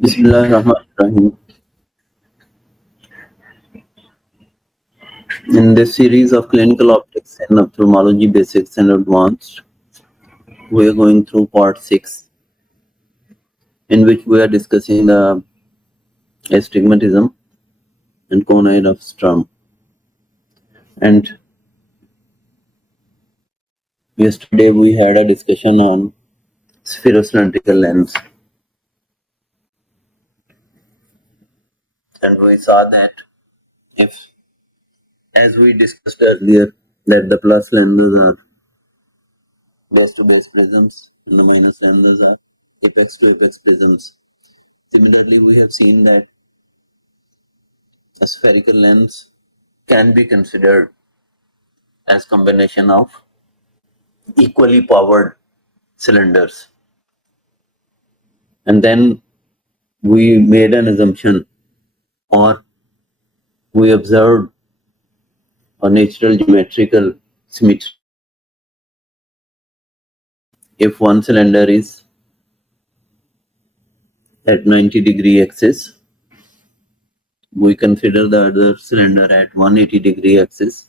Bismillahirrahmanirrahim. In this series of clinical optics and ophthalmology basics and advanced, we are going through part 6, in which we are discussing the astigmatism and conoid of Strum. And yesterday we had a discussion on spherocylindrical lens. And we saw that if, as we discussed earlier, that the plus lenses are base to base prisms and the minus lenses are apex to apex prisms. Similarly, we have seen that a spherical lens can be considered as combination of equally powered cylinders. And then we made an assumption, or we observed a natural geometrical symmetry. If one cylinder is at 90-degree axis, we consider the other cylinder at 180-degree axis,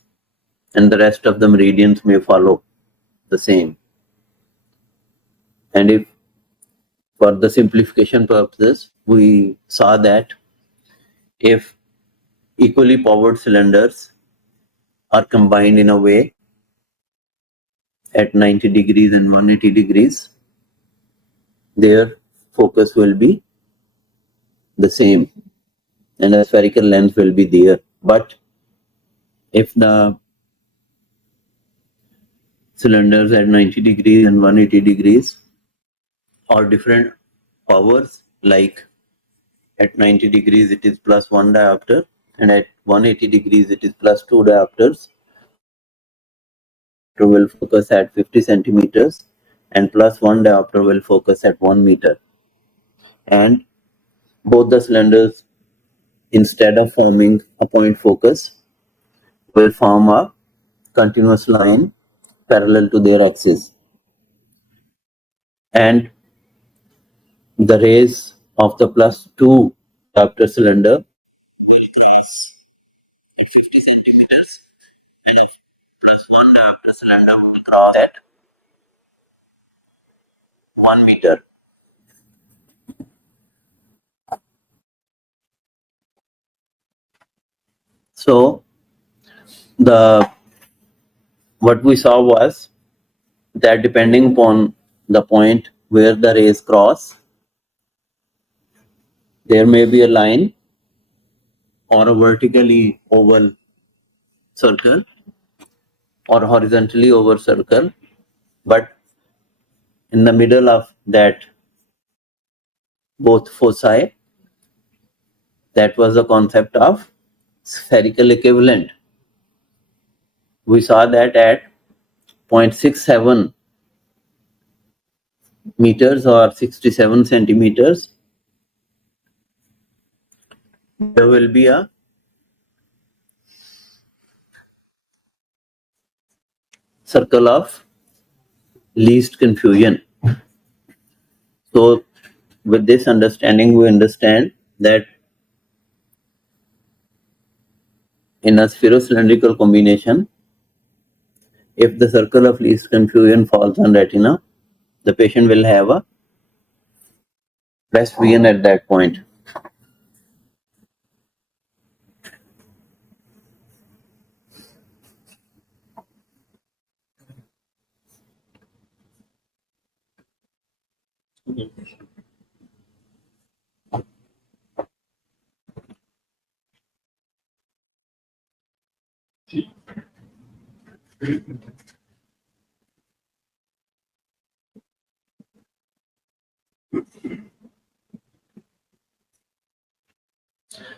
and the rest of the meridians may follow the same. And if, for the simplification purposes, we saw that if equally powered cylinders are combined in a way at 90 degrees and 180 degrees, their focus will be the same and a spherical lens will be there. But if the cylinders at 90 degrees and 180 degrees are different powers, like at 90 degrees it is plus 1 diopter and at 180 degrees it is plus 2 diopters, will focus at 50 centimeters and plus 1 diopter will focus at 1 meter. And both the cylinders, instead of forming a point focus, will form a continuous line parallel to their axis. And the rays of the plus 2 diopter cylinder will cross at 50 centimeters and plus 1 diopter cylinder will cross at 1 meter. So what we saw was that depending upon the point where the rays cross, there may be a line or a vertically oval circle or horizontally oval circle, but in the middle of that both foci, that was the concept of spherical equivalent. We saw that at 0.67 meters or 67 centimeters, there will be a circle of least confusion. So with this understanding, we understand that in a spherocylindrical combination, if the circle of least confusion falls on retina, the patient will have a best vision at that point.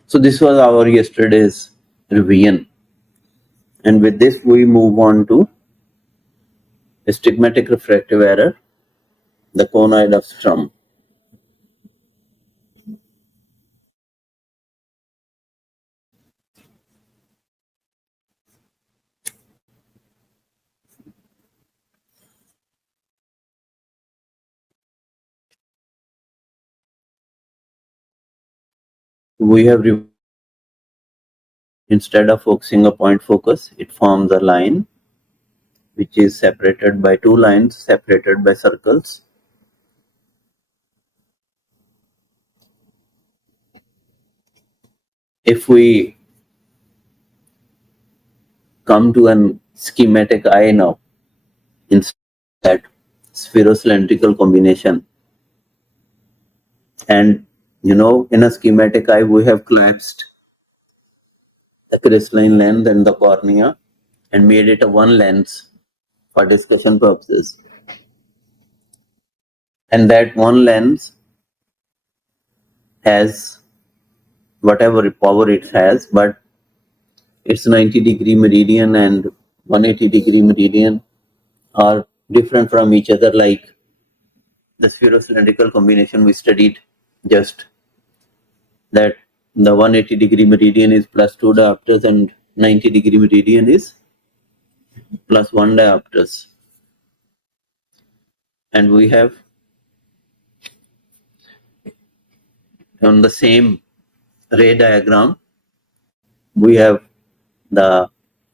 So this was our yesterday's revision, and with this we move on to astigmatic refractive error, the conoid of Strum. we have instead of focusing a point focus, it forms a line which is separated by two lines separated by circles. If we come to an schematic eye now, instead that spherocylindrical combination, and in a schematic eye we have collapsed the crystalline lens and the cornea and made it a one lens for discussion purposes. And that one lens has whatever power it has, but its 90-degree meridian and 180-degree meridian are different from each other, like the spherocylindrical combination we studied just, that the 180-degree meridian is +2 diopters and 90-degree meridian is +1 diopters. And we have on the same ray diagram, we have the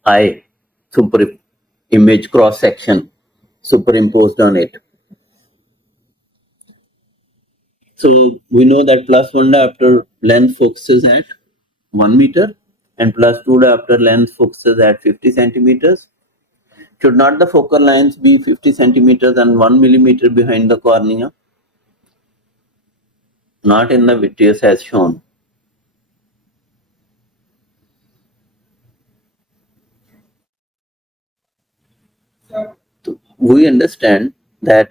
eye image cross section superimposed on it. So we know that +1 diopter length focuses at 1 meter and +2 diopter length focuses at 50 centimeters. Should not the focal lines be 50 centimeters and 1 millimeter behind the cornea? Not in the vitreous as shown. We understand that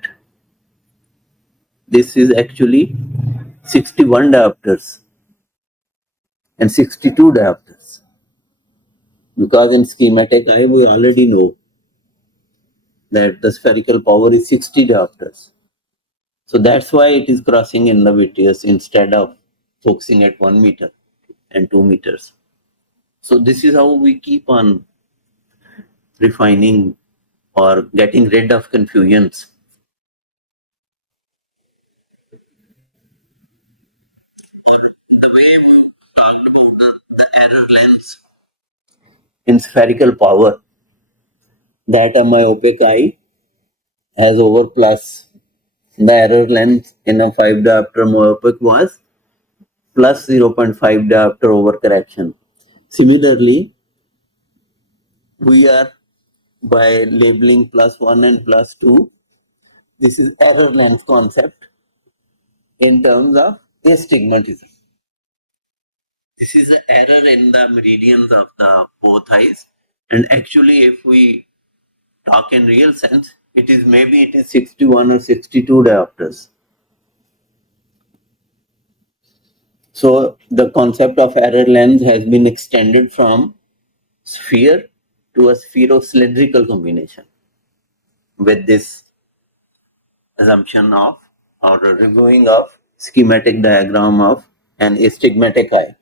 this is actually 61 diopters and 62 diopters, because in schematic eye we already know that the spherical power is 60 diopters. So that's why it is crossing in the vitreous instead of focusing at 1 meter and 2 meters. So this is how we keep on refining or getting rid of confusions. In spherical power, that a myopic eye has over plus. The error length in a 5 diopter myopic was plus 0.5 diopter over correction. Similarly, we are by labeling +1 and +2, this is error length concept in terms of astigmatism. This is the error in the meridians of the both eyes, and actually if we talk in real sense, it is 61 or 62 diopters. So the concept of error length has been extended from sphere to a spherocylindrical combination with this assumption of or reviewing of schematic diagram of an astigmatic eye.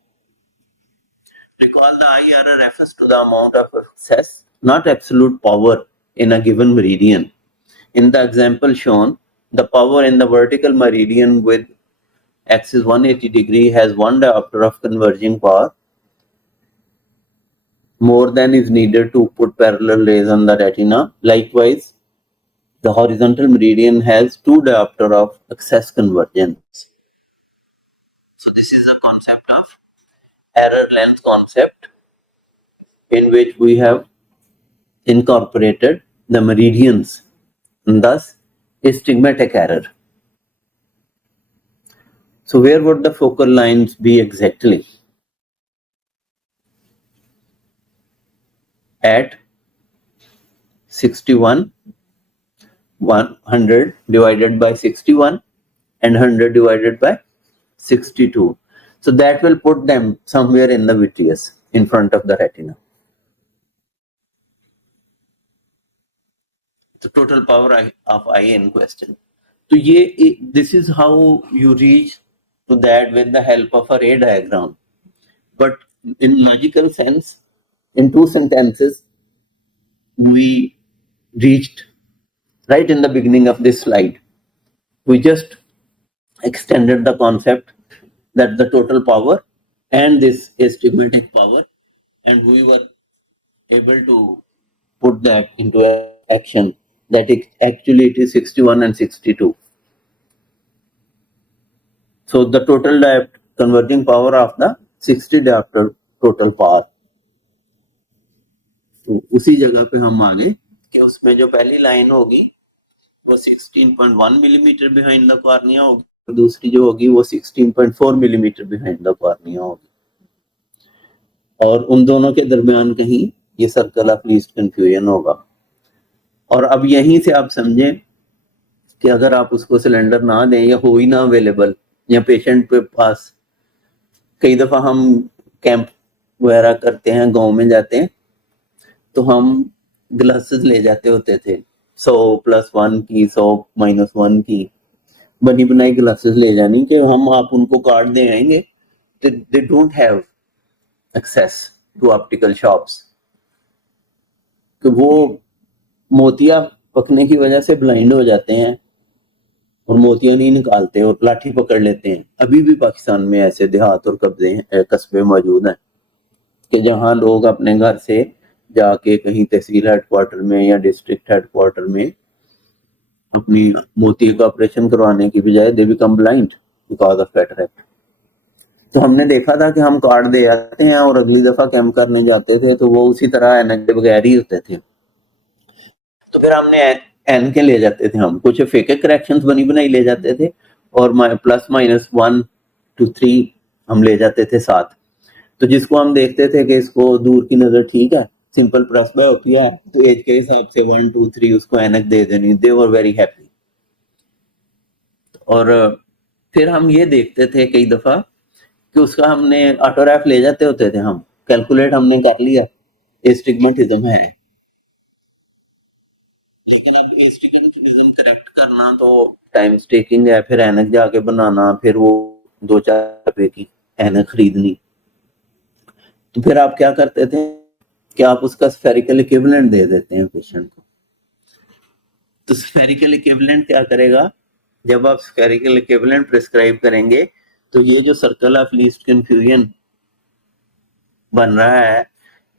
Recall the eye error refers to the amount of excess, not absolute power in a given meridian. In the example shown, the power in the vertical meridian with axis 180 degree has 1 diopter of converging power, more than is needed to put parallel rays on the retina. Likewise, the horizontal meridian has 2 diopter of excess convergence. So this is the concept of error length concept, in which we have incorporated the meridians, and thus astigmatic error. So where would the focal lines be exactly? At 61, 100 divided by 61 and 100 divided by 62. So that will put them somewhere in the vitreous in front of the retina. The total power of eye in question. So this is how you reach to that with the help of a ray diagram. But in logical sense, in 2 sentences, we reached right in the beginning of this slide. We just extended the concept that the total power and this astigmatic power, and we were able to put that into action, that actually it is 61 and 62. So the total converging power of the 60 diopter total power. तो उसी जगह पे हम आ गए कि उसमें जो पहली लाइन होगी वो 16.1 मिलीमीटर बिहाइंड द कॉर्निया होगी, और दूसरी जो होगी वो 16.4 मिलीमीटर बिहाइंड द कॉर्निया होगी, और उन दोनों के दरमियान कहीं ये सर्कल ऑफ लीस्ट कंफ्यूजन होगा। और अब यहीं से आप समझें कि अगर आप उसको सिलेंडर ना दें या हो ही ना अवेलेबल, या पेशेंट पे पास, कई दफ़ा हम कैंप वगैरह करते हैं, गांव में जाते हैं, तो हम ग्लासेस ले जाते होते थे 100+1 की, 100-1 की बनी बनाई ग्लासेस ले जानी, कि हम आप उनको कार्ड दे आएंगे, they don't have access to optical shops, कि वो मोतिया पकने की वजह से ब्लाइंड हो जाते हैं और मोतिया नहीं निकालते और लाठी पकड़ लेते हैं। अभी भी पाकिस्तान में ऐसे देहात और कस्बे मौजूद हैं कि जहां लोग अपने घर से जाके कहीं तहसील हेडक्वार्टर में या डिस्ट्रिक्ट हेडक्वार्टर में अपनी मोती का ऑपरेशन करवाने की बजाय they become blind because of cataract. तो हमने देखा था कि हम कार्ड दे आते हैं और अगली दफा कैंप करने जाते थे तो वो उसी तरह एनक के बगैर ही होते थे। तो फिर हमने एन के ले जाते थे, हम कुछ फेक करेक्शंस बनी बनाई ले जाते थे, और +-1 to 3 हम ले जाते थे साथ। तो जिसको हम देखते थे कि इसको दूर की नजर ठीक है, सिंपल प्रस्बा होती है, तो एज के हिसाब से 1, 2, 3 उसको एनक दे देनी। दे वर वेरी हैप्पी। और फिर हम ये देखते थे कई दफा कि उसका हमने ऑटोरैफ ले जाते होते थे, हम कैलकुलेट हमने कर लिया एस्टिग्मेटिज्म है, लेकिन अब एस्टिग्मेटिज्म करेक्ट करना तो टाइम टेकिंग है, फिर एनक जाके बनाना, फिर वो 2-4 रुपए की एनक खरीदनी। तो फिर आप क्या करते थे कि आप उसका स्फेरिकल इक्विवेलेंट दे देते हैं पेशेंट को। तो स्फेरिकल इक्विवेलेंट क्या करेगा, जब आप स्फेरिकल इक्विवेलेंट प्रिस्क्राइब करेंगे तो ये जो सर्कल ऑफ लीस्ट कंफ्यूजन बन रहा है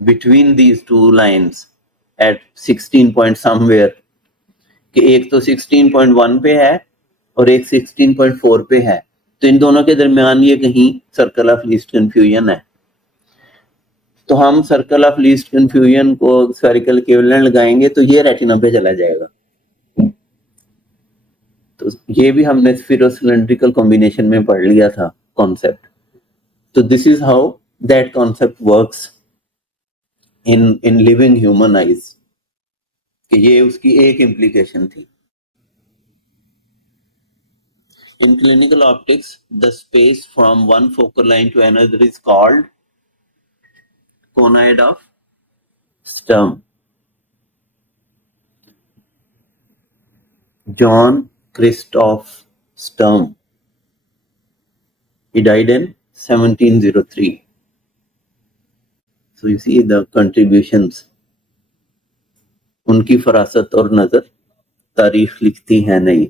between these two lines eight 16 point somewhere, कि एक तो 16.1 पे है और एक 16.4 पे है, तो इन दोनों के दरमियान ये कहीं सर्कल ऑफ लीस्ट कंफ्यूजन है। तो हम सर्कल ऑफ लीस्ट कंफ्यूजन को स्फेरिकल इक्विवेलेंट लगाएंगे तो ये रेटिना पे चला जाएगा। तो ये भी हमने स्फीरोसिलिंड्रिकल कॉम्बिनेशन में पढ़ लिया था कॉन्सेप्ट। तो this is how that concept works in living human eyes, कि ये उसकी एक इम्प्लीकेशन थी। In clinical optics, the space from one focal line to another is called conoid of Sturm. John Christoph Sturm. He died in 1703. So you see the contributions. उनकी फरासत और नजर तारीख लिखती है नहीं,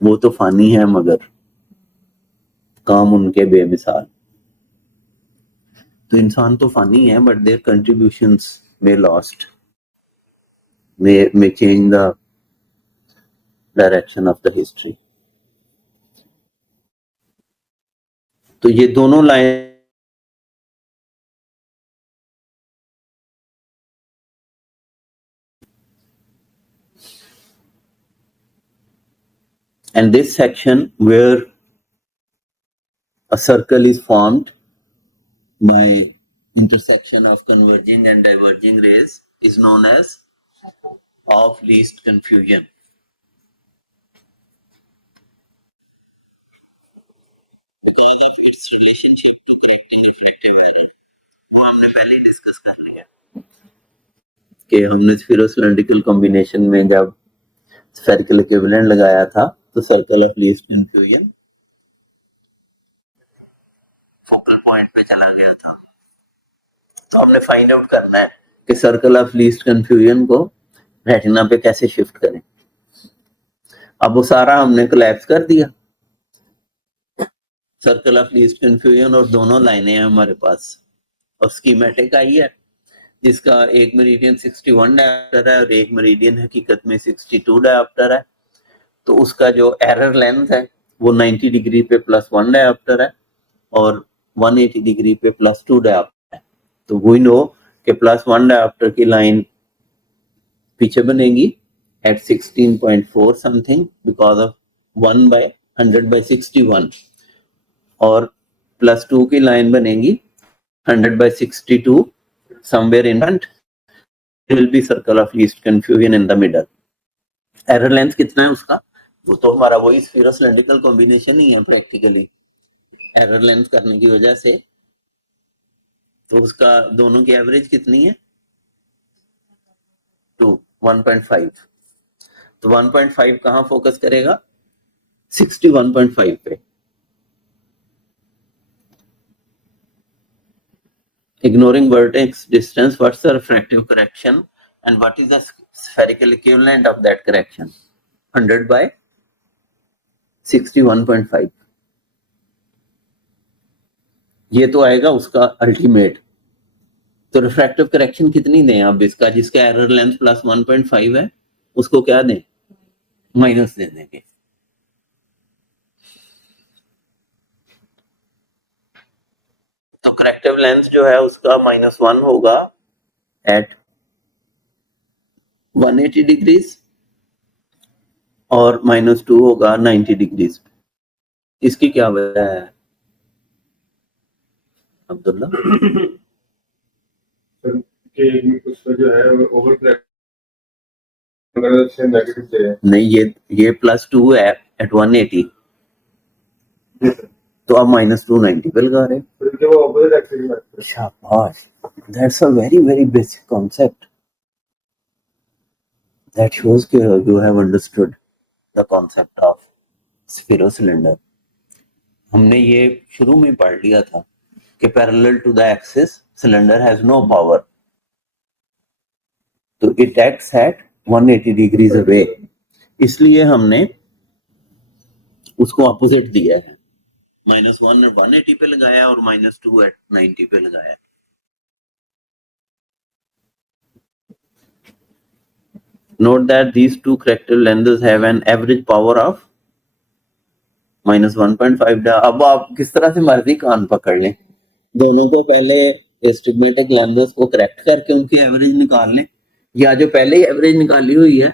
वो तो फानी है मगर काम उनके बेमिसाल। तो इंसान तो फानी है but their contributions may lost, may change the direction of the history. तो ये दोनों line and this section where a circle is formed by intersection of converging and diverging rays is known as of least confusion. Because of its relationship to correct and reflective error, वो हमने पहले discuss कर लिया कि हमने स्फीरोसिलिंड्रिकल combination में जब spherical equivalent लगाया था तो circle of least confusion focal point पे चला गया था। तो हमने फाइंड आउट करना है कि सर्कल ऑफ लीस्ट कंफ्यूजन को रेटिना पे कैसे शिफ्ट करें। अब वो सारा हमने कोलैप्स कर दिया, सर्कल ऑफ लीस्ट कंफ्यूजन, और दोनों लाइनें हैं हमारे पास। और स्कीमेटिक आई है जिसका एक मेरिडियन 61 डायप्टर है और एक मेरिडियन हकीकत में 62 डायप्टर है। तो उसका जो एरर लेंथ है वो 90 डिग्री पे +1 डायप्टर है और 180 डिग्री पे +2 डायप्टर है। तो वी नो कि +1 डायप्टर की लाइन पीछे बनेगी at 16.4 समथिंग बिकॉज ऑफ 1/100/61, और +2 की लाइन बनेगी 100/62 somewhere in front. It will be circle of least confusion in the middle. Error length कितना है उसका? वो तो हमारा वही स्फीयर सिलेंड्रिकल कॉम्बिनेशन ही है प्रैक्टिकली एरर लेंथ करने की वजह से। तो उसका दोनों की एवरेज कितनी है? 1.5। तो 1.5 कहाँ फोकस करेगा? 61.5 पे। Ignoring vertex distance, what's the refractive correction and what is the spherical equivalent of that correction? 100/61.5। ये तो आएगा उसका अल्टीमेट। तो रिफ्रैक्टिव करेक्शन कितनी दें अब इसका, जिसका एरर लेंथ +1.5 है उसको क्या दें? माइनस दे देंगे। तो करेक्टिव लेंथ जो है उसका -1 होगा एट 180 डिग्रीज और -2 होगा 90 डिग्रीज। इसकी क्या वजह है अब्दुल्ला? कि उसमें जो है ओवर से नेगेटिव है। नहीं, ये +2 है एट 180, तो आप -2 90 पे लगा रहे तो वो ऑपोजिट एक्सिस में है। शाबाश, that's a very very basic concept that shows कि you have understood the concept of spherocylinder. हमने ये शुरू में पढ़ लिया था कि parallel to the axis cylinder has no power, तो it acts at 180 degrees away, इसलिए हमने उसको ऑपोजिट दिया है। -1 180 पे लगाया और -2 एट 90 पे लगाया। Note that these two corrective lenses have an average power of -1.5. अब आप किस तरह से मर्जी कान पकड़ लें, दोनों को पहले एस्टिमेटिक लेंसेज को करेक्ट करके उनकी एवरेज निकाल लें, या जो पहले ही एवरेज निकाली हुई है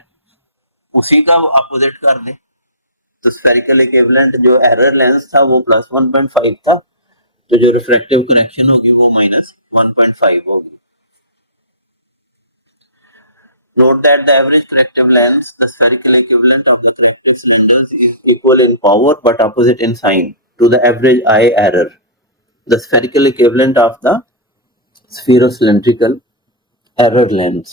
उसी का अपोजिट कर दें। तो स्फेरिकल इक्विवेलेंट जो एरर लेंस था वो +1.5 था, तो जो रिफ्रैक्टिव करेक्शन होगी वो -1.5 होगी। Note that the average corrective length, the spherical equivalent of the corrective cylinders, is equal in power but opposite in sign to the average eye error, the spherical equivalent of the spherocylindrical error length.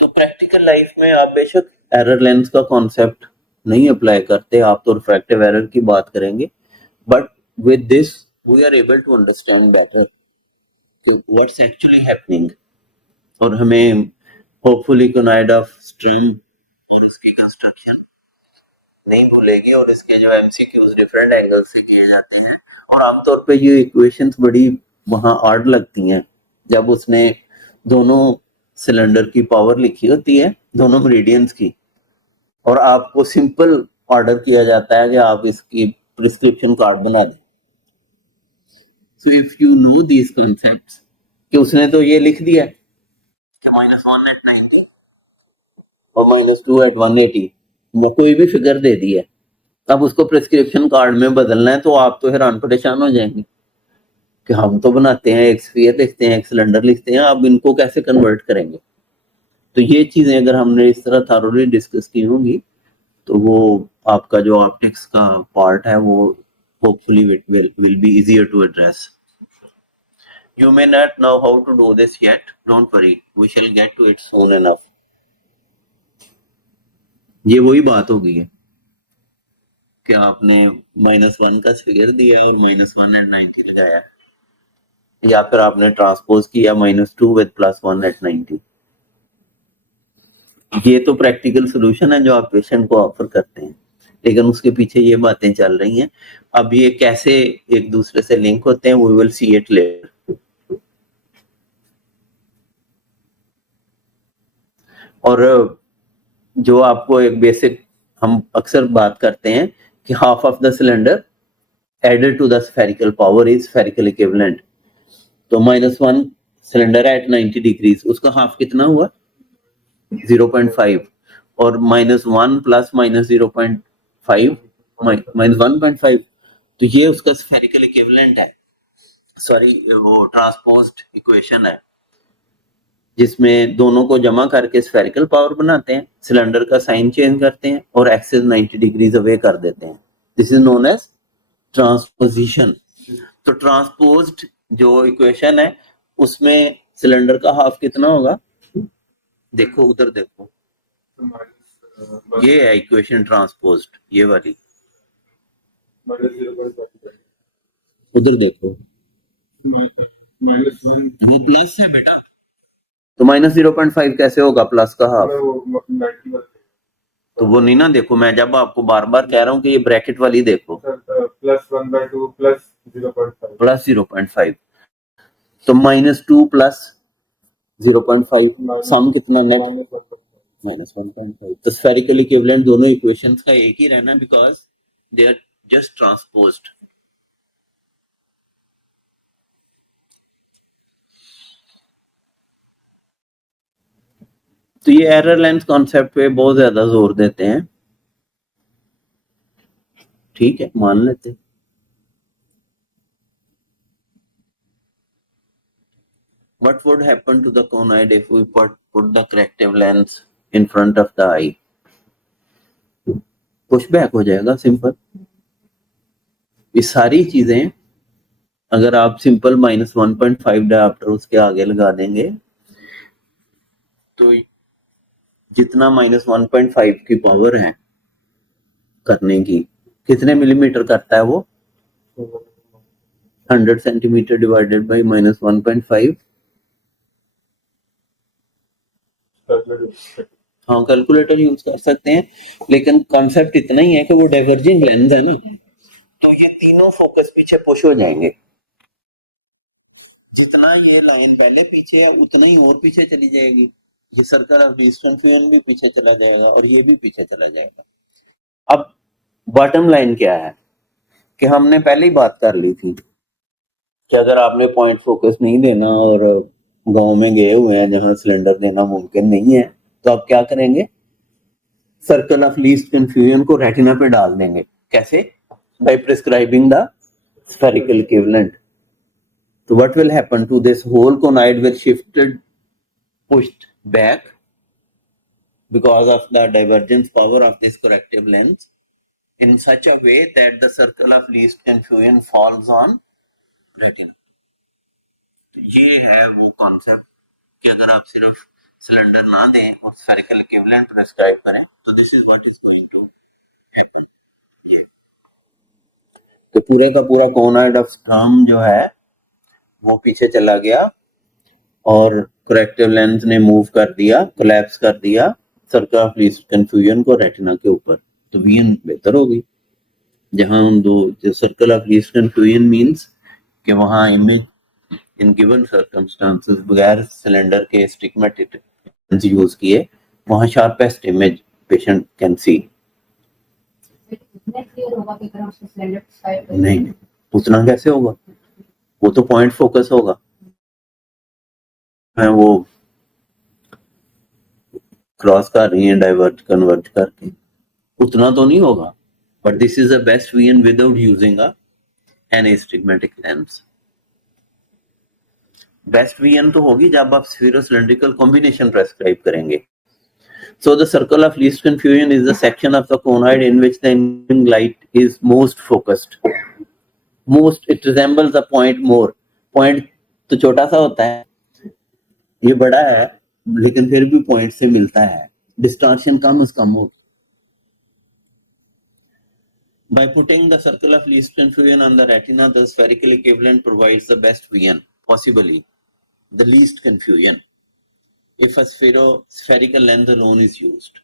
तो practical life में आप बेशक error length का concept नहीं apply करते, आप तो refractive error की बात करेंगे, but with this we are able to understand better what's actually happening, और हमें होपफुली कोनाइड ऑफ स्ट्रिंग और उसकी कंस्ट्रक्शन नहीं भूलेगी, और इसके जो एमसीक्यूज डिफरेंट एंगल से किए जाते हैं। और आमतौर पे ये इक्वेशंस बड़ी वहां हार्ड लगती हैं जब उसने दोनों सिलेंडर की पावर लिखी होती है, दोनों मेरिडियंस की, और आपको सिंपल ऑर्डर किया जाता है कि आप इसकी प्रिस्क्रिप्शन कार्ड बना दें। So if you know these concepts कि उसने तो ये लिख दिया कि -1 एट 90 और -2 एट 180, वो कोई भी फिगर दे दी है, अब उसको प्रिस्क्रिप्शन कार्ड में बदलना है, तो आप तो हैरान परेशान हो जाएंगे कि हम तो बनाते हैं, एक स्फीयर लिखते हैं, एक सिलेंडर लिखते हैं, अब इनको कैसे कन्वर्ट करेंगे। तो ये चीजें अगर हमने इस तरह थॉरोली डिस्कस की होंगी तो वो आपका जो ऑप्टिक्स का पार्ट है वो hopefully will be easier to address. You may not know how to do this yet. Don't worry, we shall get to it soon enough. ये वही बात हो गई है कि आपने -1 का फिगर दिया और -1 एट 90 लगाया, या फिर आपने ट्रांसपोज किया -2 विद +1 एट 90। ये तो प्रैक्टिकल सोल्यूशन है जो आप पेशेंट को ऑफर करते हैं। लेकिन उसके पीछे ये बातें चल रही हैं। अब ये कैसे एक दूसरे से लिंक होते हैं, we will see it later. और जो आपको एक बेसिक हम अक्सर बात करते हैं कि half of the cylinder added to the spherical power is spherical equivalent. तो -1 सिलेंडर एट 90 डिग्रीज, उसका हाफ कितना हुआ? 0.5, और -1 प्लस -0.5 -1.5, तो ये उसका स्फेरिकल इक्विवेलेंट है, सॉरी वो ट्रांसपोज्ड इक्वेशन है, जिसमें दोनों को जमा करके स्फेरिकल पावर बनाते हैं, सिलेंडर का साइन चेंज करते हैं और एक्सिस 90 डिग्रीज अवे कर देते हैं। This is known as transposition. तो ट्रांसपोज्ड जो इक्वेशन है उसमें सिलेंडर का हाफ कितना होगा? देखो उधर देखो, ये है इक्वेशन ट्रांसपोज्ड, ये वाली, उधर देखो, वो प्लस है बेटा, तो -0.5 कैसे होगा प्लस का हाफ? तो वो नहीं ना, देखो मैं जब आपको बार बार कह रहा हूँ कि ये ब्रैकेट वाली देखो, +1/2 प्लस 0.5 प्लस 0.5, तो -2 प्लस 0.5, सम कितना नेट? -1.5। तो स्फेरिकल इक्विवेलेंट दोनों इक्वेशंस का एक ही रहना, because they are just transposed. तो ये एरर लेंथ कॉन्सेप्ट पे बहुत ज्यादा जोर देते हैं, ठीक है, मान लेते हैं। What would happen to the conoid if we put the corrective lens in front of the eye? Push back हो जाएगा, सिंपल। ये सारी चीजें अगर आप सिंपल -1.5 डायोप्टर उसके आगे लगा देंगे तो जितना -1.5 की पावर है करने की, कितने मिलीमीटर करता है वो? 100 सेंटीमीटर डिवाइडेड बाई -1.5। हाँ, कैलकुलेटर यूज कर सकते हैं, लेकिन कॉन्सेप्ट इतना ही है कि वो डाइवर्जिंग लेंस है ना, तो ये तीनों फोकस पीछे पुश हो जाएंगे। जितना ये लाइन पहले पीछे है उतना ही और पीछे चली जाएगी, ये सर्कल ऑफ लीस्ट कंफ्यूजन भी पीछे चला जाएगा और ये भी पीछे चला जाएगा। अब बॉटम लाइन क्या है कि हमने पहले ही बात कर ली थी कि अगर आपने पॉइंट फोकस नहीं देना और गांव में गए हुए हैं जहां सिलेंडर देना मुमकिन नहीं है, तो आप क्या करेंगे? सर्कल ऑफ लीस्ट कंफ्यूजन को रेटिना पे डाल देंगे। कैसे? By prescribing the spherical equivalent. So what will happen to this whole conoid will pushed back because of the divergence power of this corrective lens in such a way that the circle of least confusion falls on retina. ये है वो concept कि अगर आप सिर्फ cylinder ना दें और स्फेरिकल इक्विवेलेंट प्रिस्क्राइब करें तो this is what is going to happen. ये तो पूरे का पूरा कोनॉइड ऑफ स्ट्रम जो है वो पीछे चला गया और करेक्टिव लेंस ने मूव कर दिया, कोलैप्स कर दिया सर्कल ऑफ लीस्ट कंफ्यूजन को रेटिना के ऊपर, तो विजन बेहतर हो गई। जहां उन दो जो circle of least confusion means कि वहां इमेज इन गिवन सर्कमस्टेंसेस बगैर सिलेंडर के स्टिग्मेटेड लेंस यूज किए वहां sharpest image patient can see. नहीं, उतना कैसे होगा, वो तो पॉइंट फोकस होगा, वो क्रॉस कर रही है डाइवर्ज कन्वर्ज करके, उतना तो नहीं होगा, but this is the best vision without using an astigmatic lens. Best vision तो होगी जब आप स्फीरो सिलेंड्रिकल कॉम्बिनेशन प्रेस्क्राइब करेंगे। So the circle of least confusion is the section of the conoid in which the incoming light is most focused. Most, it resembles a point more. Point तो छोटा सा होता है, ये बड़ा है, लेकिन फिर भी पॉइंट से मिलता है, डिस्टॉर्शन कम से कम हो। By putting the circle of least confusion on the retina, the spherical equivalent provides the best vision, possibly the least confusion, if a spherical lens alone is used.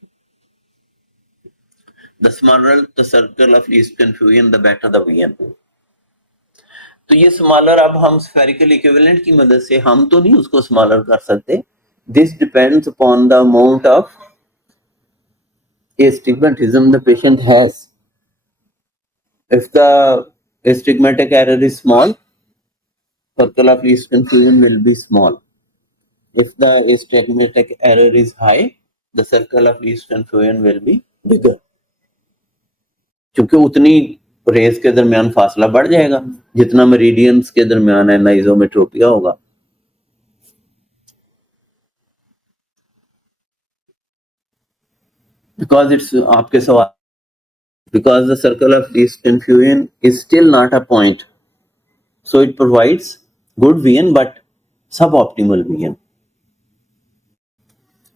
The smaller the circle of least confusion, the better the VN. तो ये smaller अब हम spherical equivalent की मदद से हम तो नहीं उसको स्मॉलर कर सकते. This depends upon the amount of astigmatism the patient has. If the astigmatic error is small, circle of least confusion will be small. If the astigmatic error is high, the circle of least confusion will be bigger. क्योंकि उतनी race के दरमियान फासला बढ़ जाएगा जितना meridians के दरमियान एनाइजोमेट्रोपिया होगा. Because it's आपके सवाल, because the circle of least confusion is still not a point, so it provides good VN but suboptimal VN.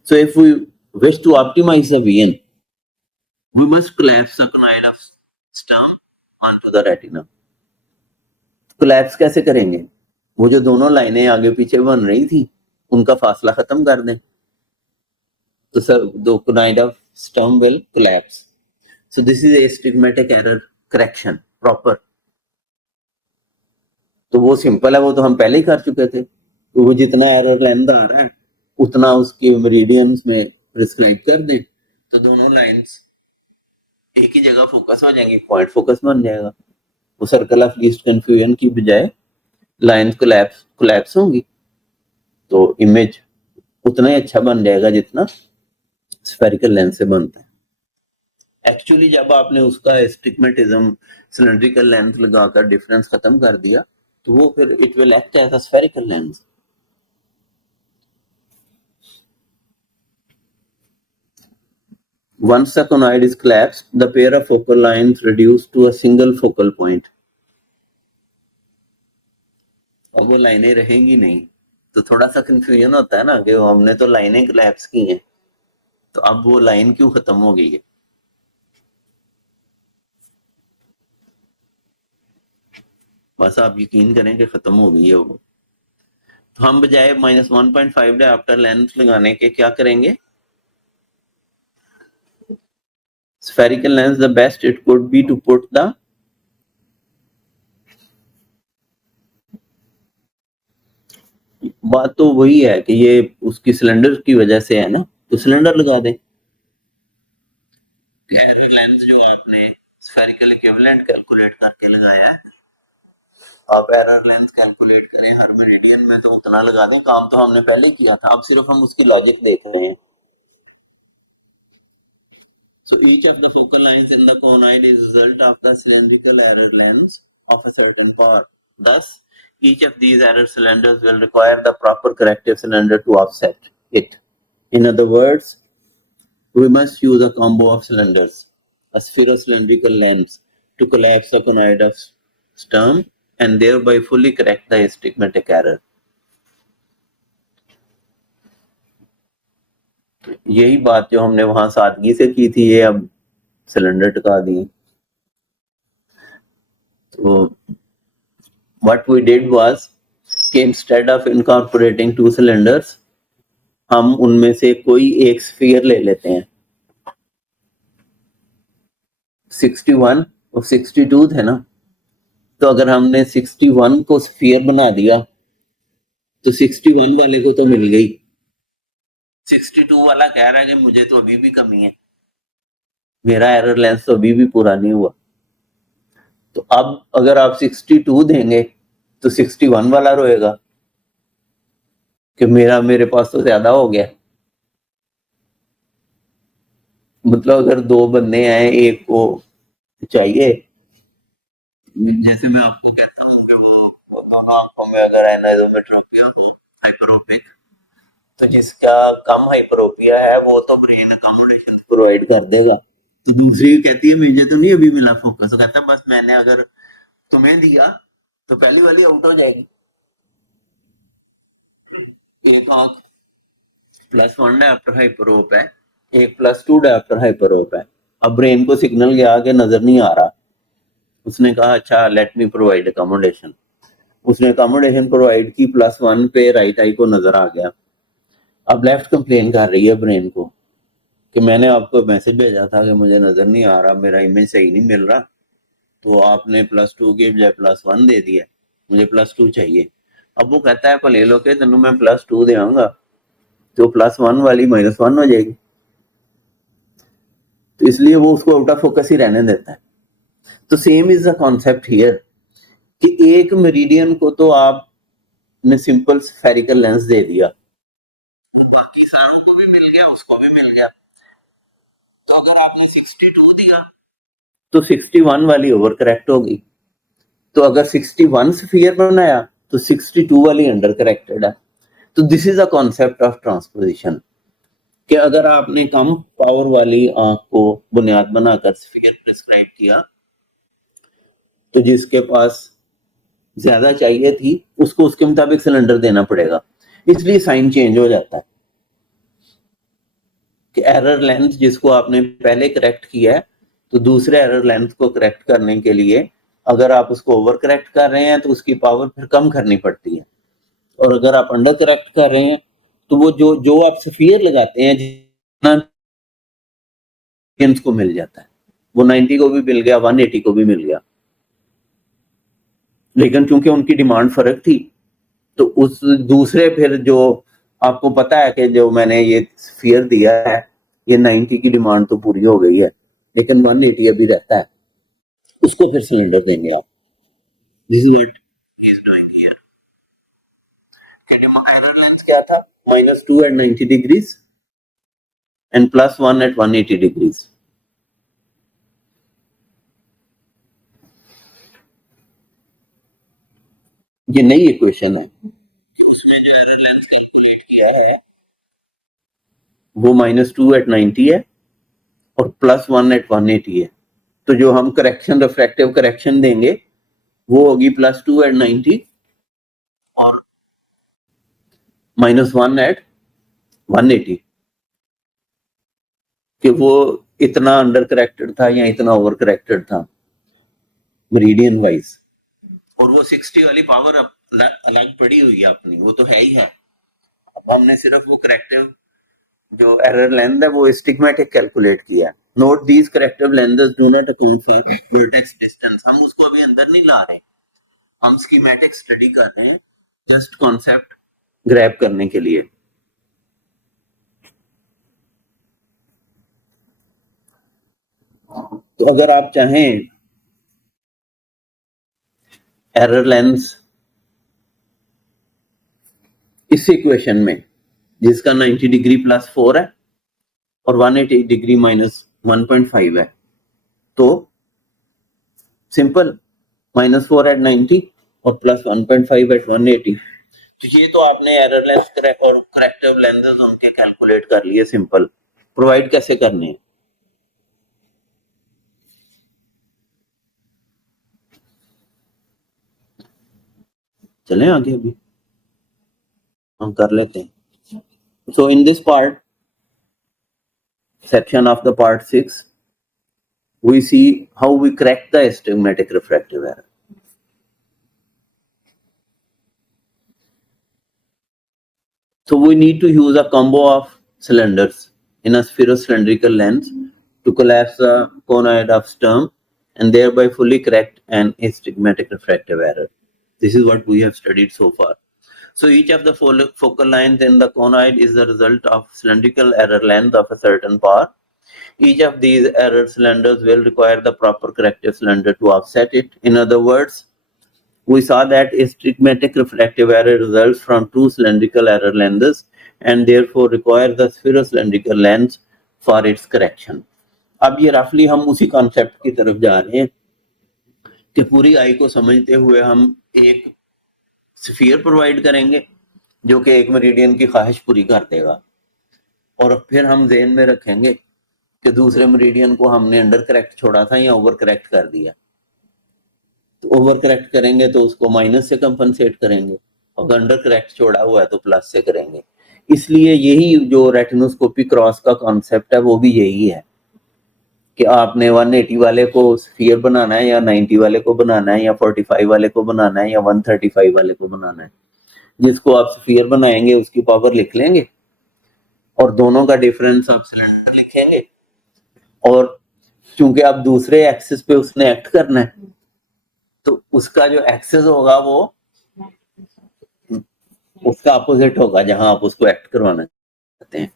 So if we wish to optimize the VN, we must collapse the conoid of stem onto the retina. collapse कैसे करेंगे? वो जो दोनों लाइनें आगे पीछे बन रही थी उनका फासला खत्म कर दें. तो sir the conoid of stem will collapse. So this is astigmatic error correction proper. तो वो सिंपल है, वो तो हम पहले ही कर चुके थे. तो वो जितना एरर लेंथ आ रहा है उतना उसके मेरिडियंस में प्रिस्क्राइब कर दें तो दोनों लाइंस एक ही जगह फोकस हो जाएंगी, पॉइंट फोकस बन जाएगा. वो सर्कल ऑफ लीस्ट कंफ्यूजन की बजाय लाइंस कोलैप्स होंगी तो इमेज उतना ही अच्छा बन जाएगा जितना स्फेरिकल लेंस से बनता है. एक्चुअली जब आपने उसका एस्टिग्मेटिज्म सिलेंड्रिकल लेंथ लगाकर डिफरेंस खत्म कर दिया तो वो फिर it will act as a spherical lens. Once the conoid is collapsed, the pair of focal lines reduce to a single focal point. अब वो लाइनें रहेंगी नहीं तो थोड़ा सा कंफ्यूजन होता है ना कि हमने तो लाइनें कोलैप्स की हैं तो अब वो लाइन क्यों खत्म हो गई है. बस आप यकीन करें कि खत्म हो गई है वो. तो हम बजाय -1.5 डायोप्टर लेंथ लगाने के क्या करेंगे? Spherical lens, the best it could be to put the बात तो वही है कि ये उसकी सिलेंडर की वजह से है ना, तो सिलेंडर लगा दें. एरर लेंस जो आपने स्फेरिकल इक्विवेलेंट कैलकुलेट करके लगाया है, आप एरर लेंस कैलकुलेट करें हर मेरिडियन में तो उतना लगा दें. काम तो हमने पहले ही किया था, अब सिर्फ हम उसकी लॉजिक देख रहे हैं. So each of the focal lines in the conoid is a result of the cylindrical error lens of a certain part. Thus, each of these error cylinders will require the proper corrective cylinder to offset it. In other words, we must use a combo of cylinders, a spherocylindrical lens, to collapse the conoid of stem and thereby fully correct the astigmatic error. यही बात जो हमने वहां सादगी से की थी ये अब सिलेंडर टिका दिए. तो what we did was कि instead of incorporating two cylinders हम उनमें से कोई एक स्फीयर ले लेते हैं. 61 और 62 थे ना, तो अगर हमने 61 को स्फीयर बना दिया तो 61 वाले को तो मिल गई. 62 वाला कह रहा है कि मुझे तो अभी भी कमी है, मेरा एरर लेंस तो अभी भी पूरा नहीं हुआ. तो अब अगर आप 62 देंगे तो 61 वाला रोएगा कि मेरे पास तो ज्यादा हो गया. मतलब अगर दो बंदे हैं, एक को चाहिए, जैसे मैं आपको कहता हूँ कि वो दोनों आंखों में अगर एनाइजोमेट्रोपिया हाइपरोपिक, तो जिसका कम हाइपरोपिया है वो तो ब्रेन अकोमोडेशन प्रोवाइड कर देगा. तो दूसरी कहती है मुझे तो नहीं अभी मिला फोकस, तो कहता है बस मैंने अगर तुम्हें दिया तो पहली वाली आउट हो जाएगी. एक आंख +1 डायोप्टर हाइपरोप है, एक +2 डायोप्टर हाइपरोप है. अब ब्रेन को सिग्नल गया कि नजर नहीं आ रहा, उसने कहा अच्छा लेट मी प्रोवाइड अकोमोडेशन. उसने अकोमोडेशन प्रोवाइड की, +1 पे राइट आई को नजर आ गया. अब लेफ्ट कंप्लेन कर रही है ब्रेन को कि मैंने आपको मैसेज भेजा था कि मुझे नजर नहीं आ रहा, मेरा इमेज सही नहीं मिल रहा, तो आपने +2 के बजाय +1 दे दिया, मुझे +2 चाहिए। अब वो कहता है ले लो के तेनू मैं +2 देंगा, तो +1 वाली -1 हो जाएगी, तो इसलिए वो उसको आउट ऑफ फोकस ही रहने देता है। तो same is the concept here कि एक मेरिडियन को तो आपने सिंपल स्फेरिकल लेंस दे दिया, बाकी सारों को भी मिल गया, उसको भी मिल गया। तो अगर आपने 62 दिया तो 61 वाली ओवर करेक्ट होगी, तो अगर 61 स्फीयर बनाया तो 62 वाली अंडर करेक्टेड है। तो this is a concept of transposition कि अगर आपने कम पावर वाली आंख को बुनियाद बनाकर स्फीयर प्रिस्क्राइब किया, तो जिसके पास ज्यादा चाहिए थी उसको उसके मुताबिक सिलेंडर देना पड़ेगा, इसलिए साइन चेंज हो जाता है कि एरर लेंथ जिसको आपने पहले करेक्ट किया है, तो दूसरे एरर लेंथ को करेक्ट करने के लिए अगर आप उसको ओवर करेक्ट कर रहे हैं तो उसकी पावर फिर कम करनी पड़ती है, और अगर आप अंडर करेक्ट कर रहे हैं तो वो जो आप स्फीयर लगाते हैं जितना को मिल जाता है, वो 90 को भी मिल गया, 180 को भी मिल गया, लेकिन चूंकि उनकी डिमांड फर्क थी तो उस दूसरे फिर जो आपको पता है कि जो मैंने ये स्फीयर दिया है, ये 90 की डिमांड तो पूरी हो गई है, लेकिन 180 अभी रहता है, उसको फिर सिलेंडर देंगे आप। This is what he is doing here. Can error length क्या था? -2 at 90 degrees and +1 at 180 degrees. ये नई इक्वेशन है, इसमें जो एरर लेंथ कैलकुलेट किया है वो -2 at 90 है और +1 at 180 है, तो जो हम करेक्शन रिफ्रैक्टिव करेक्शन देंगे वो होगी +2 at 90 और -1 at 180, कि वो इतना अंडर करेक्टेड था या इतना ओवर करेक्टेड था मेरिडियन वाइज, और वो 60 वाली पावर अलग पड़ी हुई है अपनी, वो तो है ही है। अब हमने सिर्फ वो करेक्टिव जो एरर लेंथ है वो स्टिग्मेटिक कैलकुलेट किया है। Note these corrective lengths do not account for vertex distance, हम उसको अभी अंदर नहीं ला रहे, हम स्कीमेटिक स्टडी कर रहे हैं जस्ट कॉन्सेप्ट ग्रैब करने के लिए। तो अगर आप चाहें एरर लेंस इस इक्वेशन में जिसका 90 डिग्री +4 है और 180 डिग्री -1.5 है, तो सिंपल -4 at 90 और +1.5 at 180, तो ये तो आपने एरर लेंस और करेक्टिव लेंसेज उनके कैलकुलेट कर लिए सिंपल। प्रोवाइड कैसे करने हैं? चलें आगे, अभी हम कर लेते हैं। So in this part section of the part 6 we see how we correct the astigmatic refractive error. So we need to use a combo of cylinders in a spherocylindrical lens to collapse the conoid of Sturm and thereby fully correct an astigmatic refractive error. This is what we have studied so far. So each of the focal lines in the conoid is the result of cylindrical error length of a certain power. Each of these error cylinders will require the proper corrective cylinder to offset it. In other words, we saw that astigmatic refractive error results from two cylindrical error lenses and therefore require the spherocylindrical lens for its correction. अब ये रफली हम उसी concept की तरफ जा रहे हैं कि पूरी आई को समझते हुए हम एक स्फीयर प्रोवाइड करेंगे जो कि एक मेरिडियन की ख्वाहिश पूरी कर देगा, और फिर हम ज़हन में रखेंगे कि दूसरे मेरिडियन को हमने अंडर करेक्ट छोड़ा था या ओवर करेक्ट कर दिया, तो ओवर करेक्ट करेंगे तो उसको माइनस से कंपनसेट करेंगे, और अंडर करेक्ट छोड़ा हुआ है तो प्लस से करेंगे। इसलिए यही जो रेटिनोस्कोपी क्रॉस का कॉन्सेप्ट है वो भी यही है कि आपने 180 वाले को स्फीयर बनाना है या 90 वाले को बनाना है या 45 वाले को बनाना है या 135 वाले को बनाना है। जिसको आप स्फीयर बनाएंगे उसकी पावर लिख लेंगे और दोनों का डिफरेंस आप सिलेंडर लिखेंगे, और क्योंकि आप दूसरे एक्सिस पे उसने एक्ट करना है तो उसका जो एक्सिस होगा वो उसका अपोजिट होगा जहां आप उसको एक्ट करवाना चाहते हैं।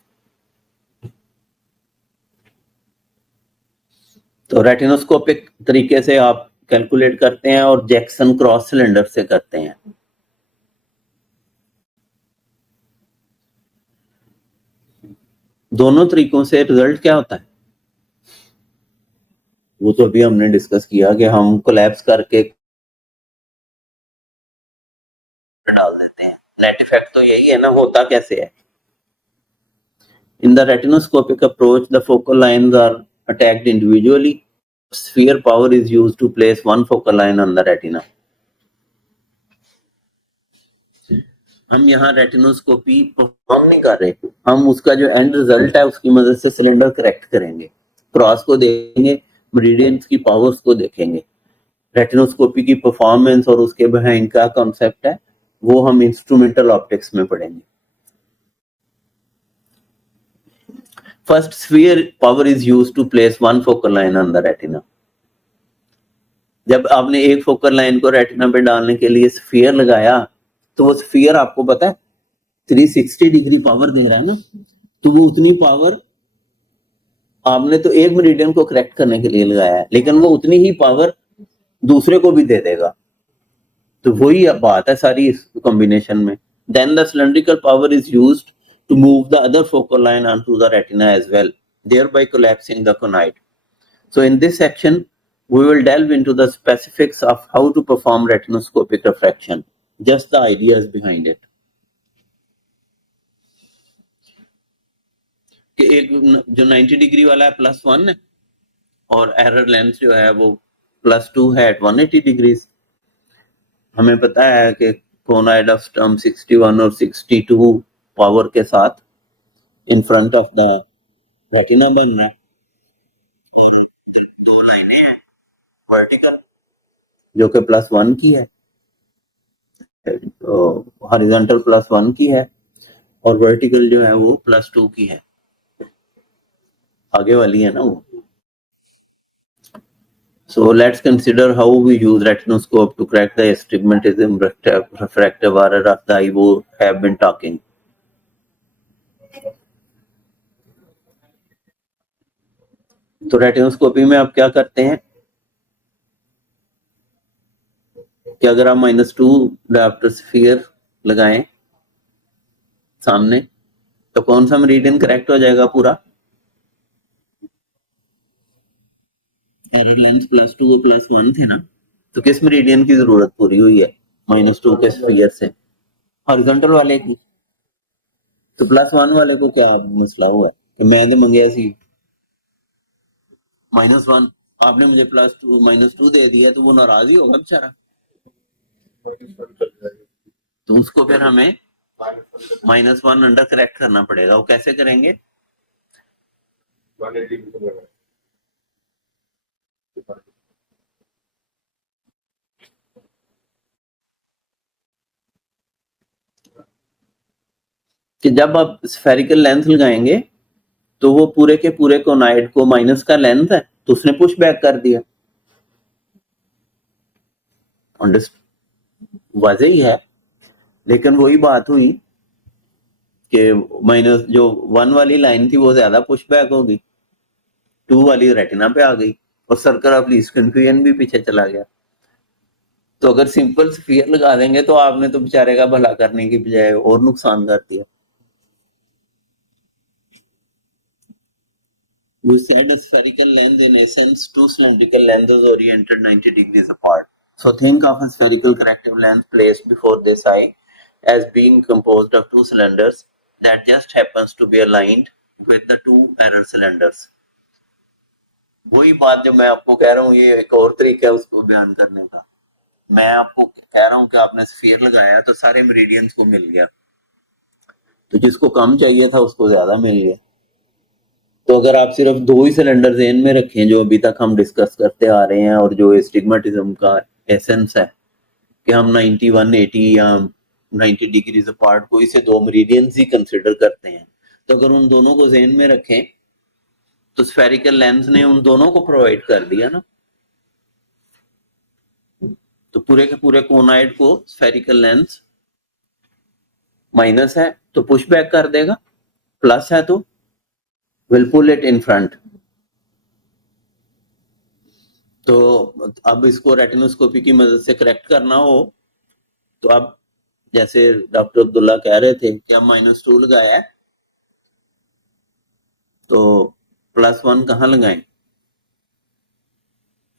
तो रेटिनोस्कोपिक तरीके से आप कैलकुलेट करते हैं और जैक्सन क्रॉस सिलेंडर से करते हैं। दोनों तरीकों से रिजल्ट क्या होता है वो तो अभी हमने डिस्कस किया कि हम कोलैप्स करके डाल देते हैं। नेट इफेक्ट तो यही है ना, होता कैसे है। In the retinoscopic approach the focal lines are attacked individually. Sphere power is used to place one focal line on the retina. हम यहाँ रेटिनोस्कोपी परफॉर्म नहीं कर रहे, हम उसका जो एंड रिजल्ट है उसकी मदद से सिलेंडर करेक्ट करेंगे, क्रॉस को देखेंगे, मेरिडियंस की पावर्स को देखेंगे। रेटिनोस्कोपी की परफॉर्मेंस और उसके बिहाइंड क्या कॉन्सेप्ट है वो हम इंस्ट्रूमेंटल ऑप्टिक्स में पढ़ेंगे। First, sphere power is used to place one focal line on the retina. जब आपने एक फोकल लाइन को रेटिना पे डालने के लिए स्फीयर लगाया तो वो स्फीयर आपको पता है 360 डिग्री पावर दे रहा है ना, तो वो उतनी पावर आपने तो एक मेरिडियन को करेक्ट करने के लिए लगाया है, लेकिन वो उतनी ही पावर दूसरे को भी दे देगा। तो वही बात है सारी इस कॉम्बिनेशन में। Then the cylindrical power is used to move the other focal line onto the retina as well, thereby collapsing the conide. So in this section, we will delve into the specifics of how to perform retinoscopic refraction, just the ideas behind it. कि एक जो 90 degree वाला है +1 है और error length जो है वो +2 है at 180 डिग्रीज। हमें पता है कि कोनाइड ऑफ स्टर्म 61 और 62 पावर के साथ in front of the retina बन रहा है। दो लाइनें हैं वर्टिकल जो कि +1 की है, हॉरिजॉन्टल +1 की है, और वर्टिकल जो है वो +2 की है, आगे वाली है ना वो। So let's consider how we use retinoscope to crack the astigmatism refractive error of the eye we have been talking. तो रेटिनोस्कोपी में आप क्या करते हैं कि अगर आप -2 डायोप्टर स्फीयर लगाएं सामने तो कौन सा मेरिडियन करेक्ट हो जाएगा पूरा? एरर लेंथ +2 और +1 थे ना, तो किस मेरिडियन की जरूरत पूरी हुई है? -2 के स्फीयर से हॉरिजॉन्टल वाले की। तो +1 वाले को क्या मसला हुआ है कि मैं तो मंगया सी -1, आपने मुझे -2 दे दिया, तो वो नाराज ही होगा बेचारा। तो उसको फिर हमें -1 अंडर करेक्ट करना पड़ेगा। वो कैसे करेंगे? 180 कि जब आप स्फेरिकल लेंथ लगाएंगे तो वो पूरे के पूरे कोनाइड को माइनस का लेंथ है तो उसने पुश बैक कर दिया। वाज़ेह ही है, लेकिन वही बात हुई कि माइनस जो 1 वाली लाइन थी वो ज्यादा पुश बैक हो गई, 2 वाली रेटिना पे आ गई और सर्कल ऑफ लीस्ट कंफ्यूजन भी पीछे चला गया। तो अगर सिंपल स्फीयर लगा देंगे तो आपने तो बेचारे का भला करने की बजाय और नुकसान कर दिया। We said a spherical lens in essence two cylindrical lenses oriented 90 degrees apart. So think of a spherical corrective lens placed before this eye as being composed of two cylinders that just happens to be aligned with the two error cylinders. वही बात जो मैं आपको कह रहा हूँ, ये एक और तरीका है उसको बयान करने का। मैं आपको कह रहा हूँ कि आपने स्फीयर लगाया तो सारे मेरिडियंस को मिल गया, तो जिसको कम चाहिए था उसको ज्यादा मिल गया। तो अगर आप सिर्फ 2 ही सिलेंडर जेन में रखें जो अभी तक हम डिस्कस करते आ रहे हैं और जो एस्टिग्मेटिज्म का एसेंस है कि हम 91 80 या 90 डिग्रीज अपार्ट कोई से 2 मेरिडियंस ही कंसीडर करते हैं, तो अगर उन दोनों को ज़हन में रखें तो स्फेरिकल लेंस ने उन दोनों को प्रोवाइड कर दिया ना, तो पूरे के पूरे कोनाइड को स्फेरिकल लेंस माइनस है तो पुश बैक कर देगा, प्लस है तो will pull it in front. तो अब इसको रेटिनोस्कोपी की मदद से करेक्ट करना हो तो अब जैसे डॉक्टर अब्दुल्ला कह रहे थे कि हम -2 लगाया है तो +1 कहाँ लगाएं?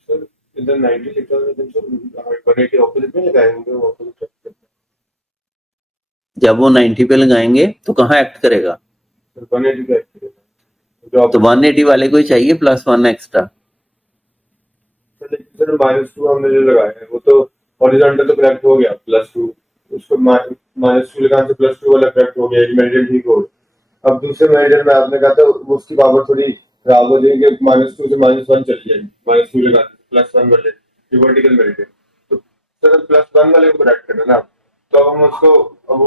सर इधर 90 लिखा हुआ है, सर 180 ऑपोजिट में लगाएंगे, वो ऑपोजिट रखते हैं। जब वो 90 पे लगाएंगे तो कहाँ एक्ट करेगा? सर 180 का एक्चुअली जो तो 180 वाले को ही चाहिए +1 एक्स्ट्रा। सर लेकिन सर -2 हमने जो लगाया है वो तो हॉरिजॉन्टल तो करेक्ट हो गया, +2 उसको -2 लगाने से +2 वाला करेक्ट हो गया, एक मेरिडियन ठीक हो गया। अब दूसरे मेरिडियन में आपने कहा था उसकी पावर थोड़ी खराब हो जाएगी, -2 से -1 चली जाएगी, -2 लगाने से +1 वाले जो वर्टिकल मेरिडियन, तो सर +1 वाले को करेक्ट करना ना, तो अब हम उसको अब वो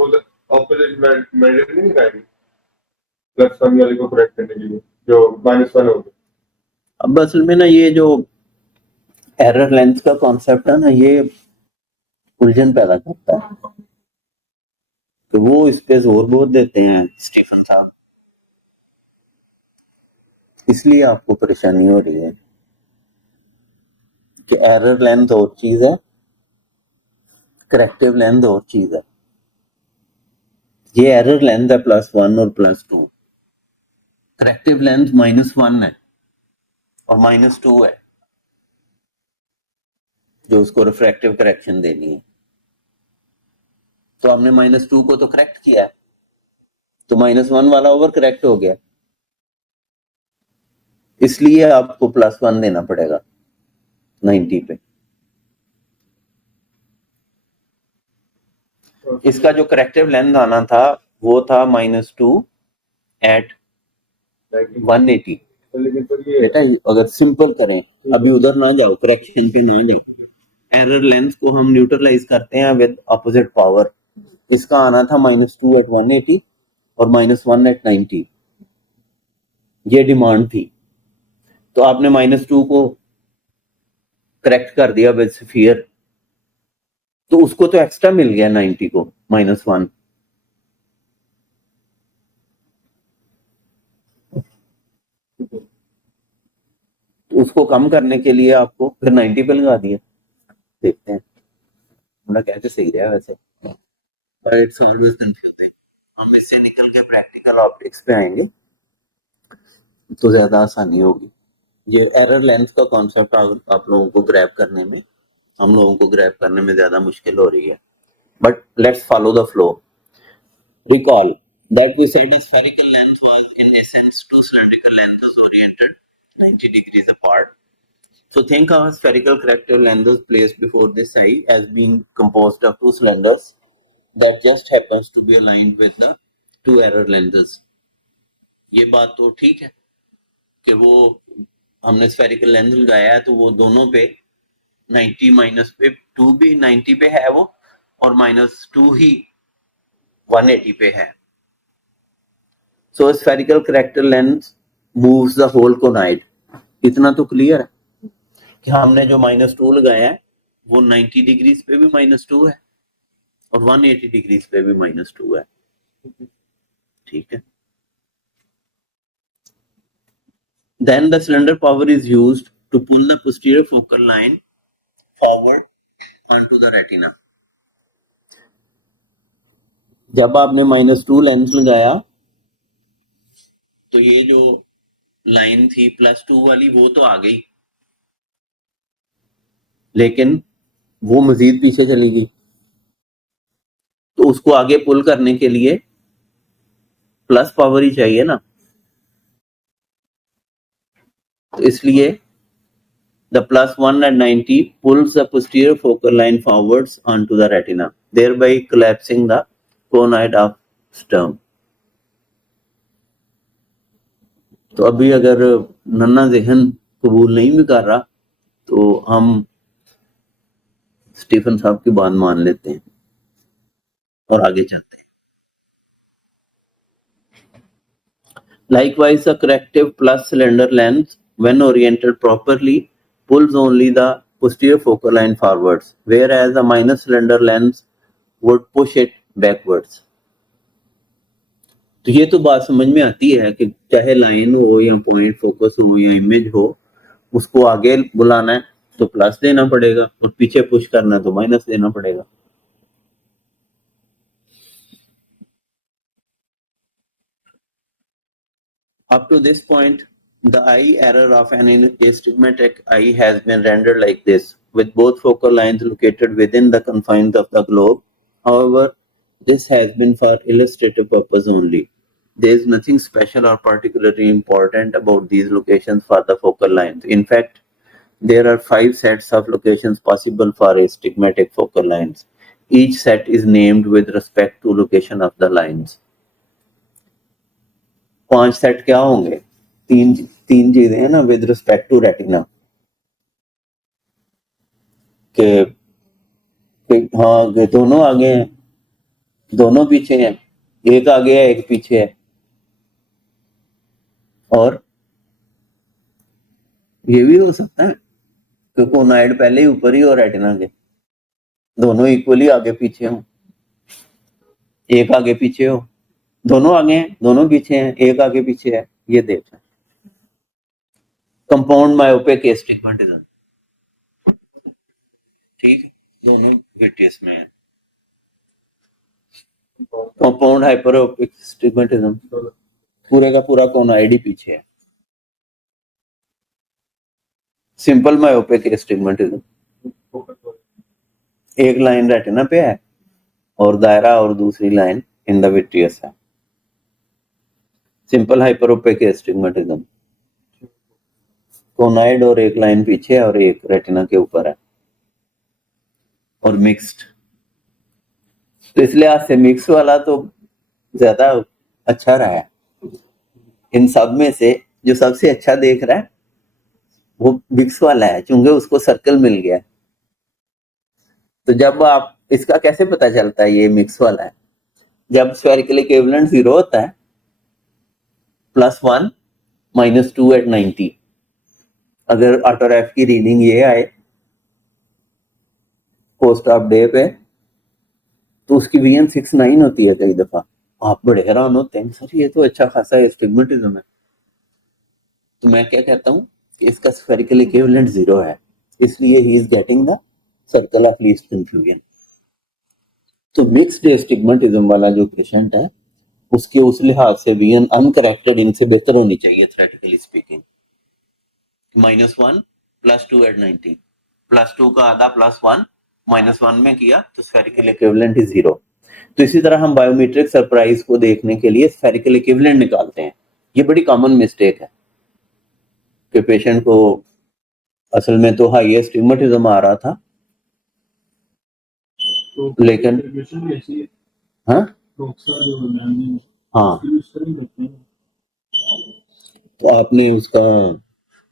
ऑपोजिट मेरिडियन नहीं लगाएंगे +1 वाले को करेक्ट करने के लिए जो -1 हो गया। अब असल में ना ये जो एरर लेंथ का कॉन्सेप्ट है ना, ये उलझन पैदा करता है, तो वो इस पे जोर बहुत देते हैं स्टीफन साहब, इसलिए आपको परेशानी हो रही है कि एरर लेंथ और चीज है, करेक्टिव लेंथ और चीज है। ये एरर लेंथ है +1 और +2, करेक्टिव लेंथ -1 है और -2 है जो उसको रिफ्रैक्टिव करेक्शन देनी है। तो हमने -2 को तो करेक्ट किया है, तो -1 वाला ओवर करेक्ट हो गया, इसलिए आपको +1 देना पड़ेगा 90 पे। इसका जो करेक्टिव लेंथ आना था वो था -2 एट 180। लेकिन सर ये बेटा अगर सिंपल करें, अभी उधर ना जाओ, करेक्शन पे ना जाओ, एरर लेंथ को हम न्यूट्रलाइज करते हैं विद ऑपोजिट पावर। इसका आना था -2 एट 180 और -1 एट 90, ये डिमांड थी। तो आपने -2 को करेक्ट कर दिया विद स्फीयर, तो उसको तो एक्स्ट्रा मिल गया 90 को -1। तो उसको कम करने के लिए आपको फिर 90 पे लगा दिया। देखते हैं हमरा कहते सही रहा वैसे, बट इट्स ऑलवेज कंफ्यूजिंग। हम इससे निकल के प्रैक्टिकल ऑप्टिक्स पे आएंगे तो ज्यादा आसानी होगी। ये एरर लेंथ का कॉन्सेप्ट आप लोगों को ग्रैब करने में, हम लोगों को ग्रैब करने में ज्यादा मुश्किल हो रही है, but let's follow the flow. Recall that we said spherical length was in essence two cylindrical lengths oriented 90 degrees apart. So think of a spherical corrective length placed before this eye as being composed of two cylinders that just happens to be aligned with the two error lenses. ये बात तो ठीक है कि वो हमने spherical lens लगाया है तो वो दोनों पे 90 माइनस पे 2 भी 90 पे है वो, और -2 ही 180 पे है। So a spherical corrector lens moves the whole conoid. इतना तो क्लियर है कि हमने जो -2 लगाया है वो 90 डिग्रीज पे भी -2 है और 180 डिग्रीज पे भी -2 है, ठीक है। Then the cylinder power is used to pull the posterior focal line forward onto the retina. जब आपने -2 लेंस लगाया तो ये जो लाइन थी +2 वाली वो तो आ गई, लेकिन वो मजीद पीछे चली गई, तो उसको आगे पुल करने के लिए प्लस पावर ही चाहिए ना, तो इसलिए the +1 at 90 pulls the posterior focal line forwards onto the retina, thereby collapsing the conoid of sternum. तो अभी अगर नन्ना जहन कबूल नहीं भी कर रहा तो हम स्टीफन साहब की बात मान लेते हैं और आगे चलते हैं। Likewise, a corrective plus cylinder lens, when oriented properly, pulls only the posterior focal line forwards, whereas a minus cylinder lens would push it backwards. तो ये तो बात समझ में आती है कि चाहे लाइन हो या पॉइंट फोकस हो या इमेज हो, उसको आगे बुलाना है तो प्लस देना पड़ेगा और पीछे पुश करना है तो माइनस देना पड़ेगा. Up to this point, the eye error of an astigmatic eye has been rendered like this, with both focal lines located within the confines of the globe. However, this has been for illustrative purpose only. There is nothing special or particularly important about these locations for the focal lines. In fact, there are 5 sets of locations possible for astigmatic focal lines. Each set is named with respect to location of the lines. 5 set क्या होंगे? तीन चीजें हैं ना with respect to retina के हाँ दोनों आगे हैं, दोनों पीछे हैं, एक आगे है एक पीछे है, और ये भी हो सकता है कि कोनाइड पहले ही ऊपर ही हो रेटिना के, दोनों इक्वली आगे पीछे हो, एक आगे पीछे हो, दोनों आगे हैं दोनों पीछे हैं, एक आगे पीछे है. ये देख लें. कंपाउंड मायोपिक एस्टिग्मेटिज्म, ठीक, दोनों विट्रियस में है. कंपाउंड हाइपरोपिक एस्टिग्मेटिज्म, पूरे का पूरा कोनाइड ही पीछे है. सिंपल मायोपिक एस्टिग्मेटिज्म, एक लाइन रेटिना पे है और दायरा और दूसरी लाइन इन द विट्रियस है. सिंपल हाइपरोपिक एस्टिग्मेटिज्म, कोनाइड और एक लाइन पीछे है और एक रेटिना के ऊपर है. और मिक्स्ड, तो इसलिए आज से मिक्स वाला तो ज्यादा अच्छा रहा है. इन सब में से जो सबसे अच्छा देख रहा है वो मिक्स वाला है, क्योंकि उसको सर्कल मिल गया. तो जब आप इसका कैसे पता चलता है ये मिक्स वाला है? जब स्फेरिकल इक्विवेलेंट 0 होता है, +1 -2 एट 90, अगर ऑटोरेफ की रीडिंग ये आए पोस्ट ऑफ डे पे तो उसकी VN 69 होती है. कई दफा आप बड़े हैरान होते हैं, सर ये तो अच्छा खासा एस्टिग्मेटिज्म है. तो मैं क्या कहता हूँ कि इसका स्फेरिकल इक्विवेलेंट 0 है, इसलिए he is getting the circle of least confusion. तो मिक्स्ड एस्टिग्मेटिज्म वाला जो पेशेंट है उसके उस लिहाज से VN अनकरेक्टेड इनसे बेहतर होनी चाहिए थ्योरेटिकली स्पीकिंग. -1 +2 एट 90, +2 का आधा +1 -1 में किया तो स्फेरिकल इक्विवेलेंट इज 0. तो इसी तरह हम बायोमेट्रिक सरप्राइज को देखने के लिए स्फेरिकल इक्विवेलेंट निकालते हैं. ये बड़ी कॉमन मिस्टेक है कि पेशेंट को असल में तो हाई एस्टिग्मेटिज्म आ रहा था, लेकिन हाँ हाँ तो आपने उसका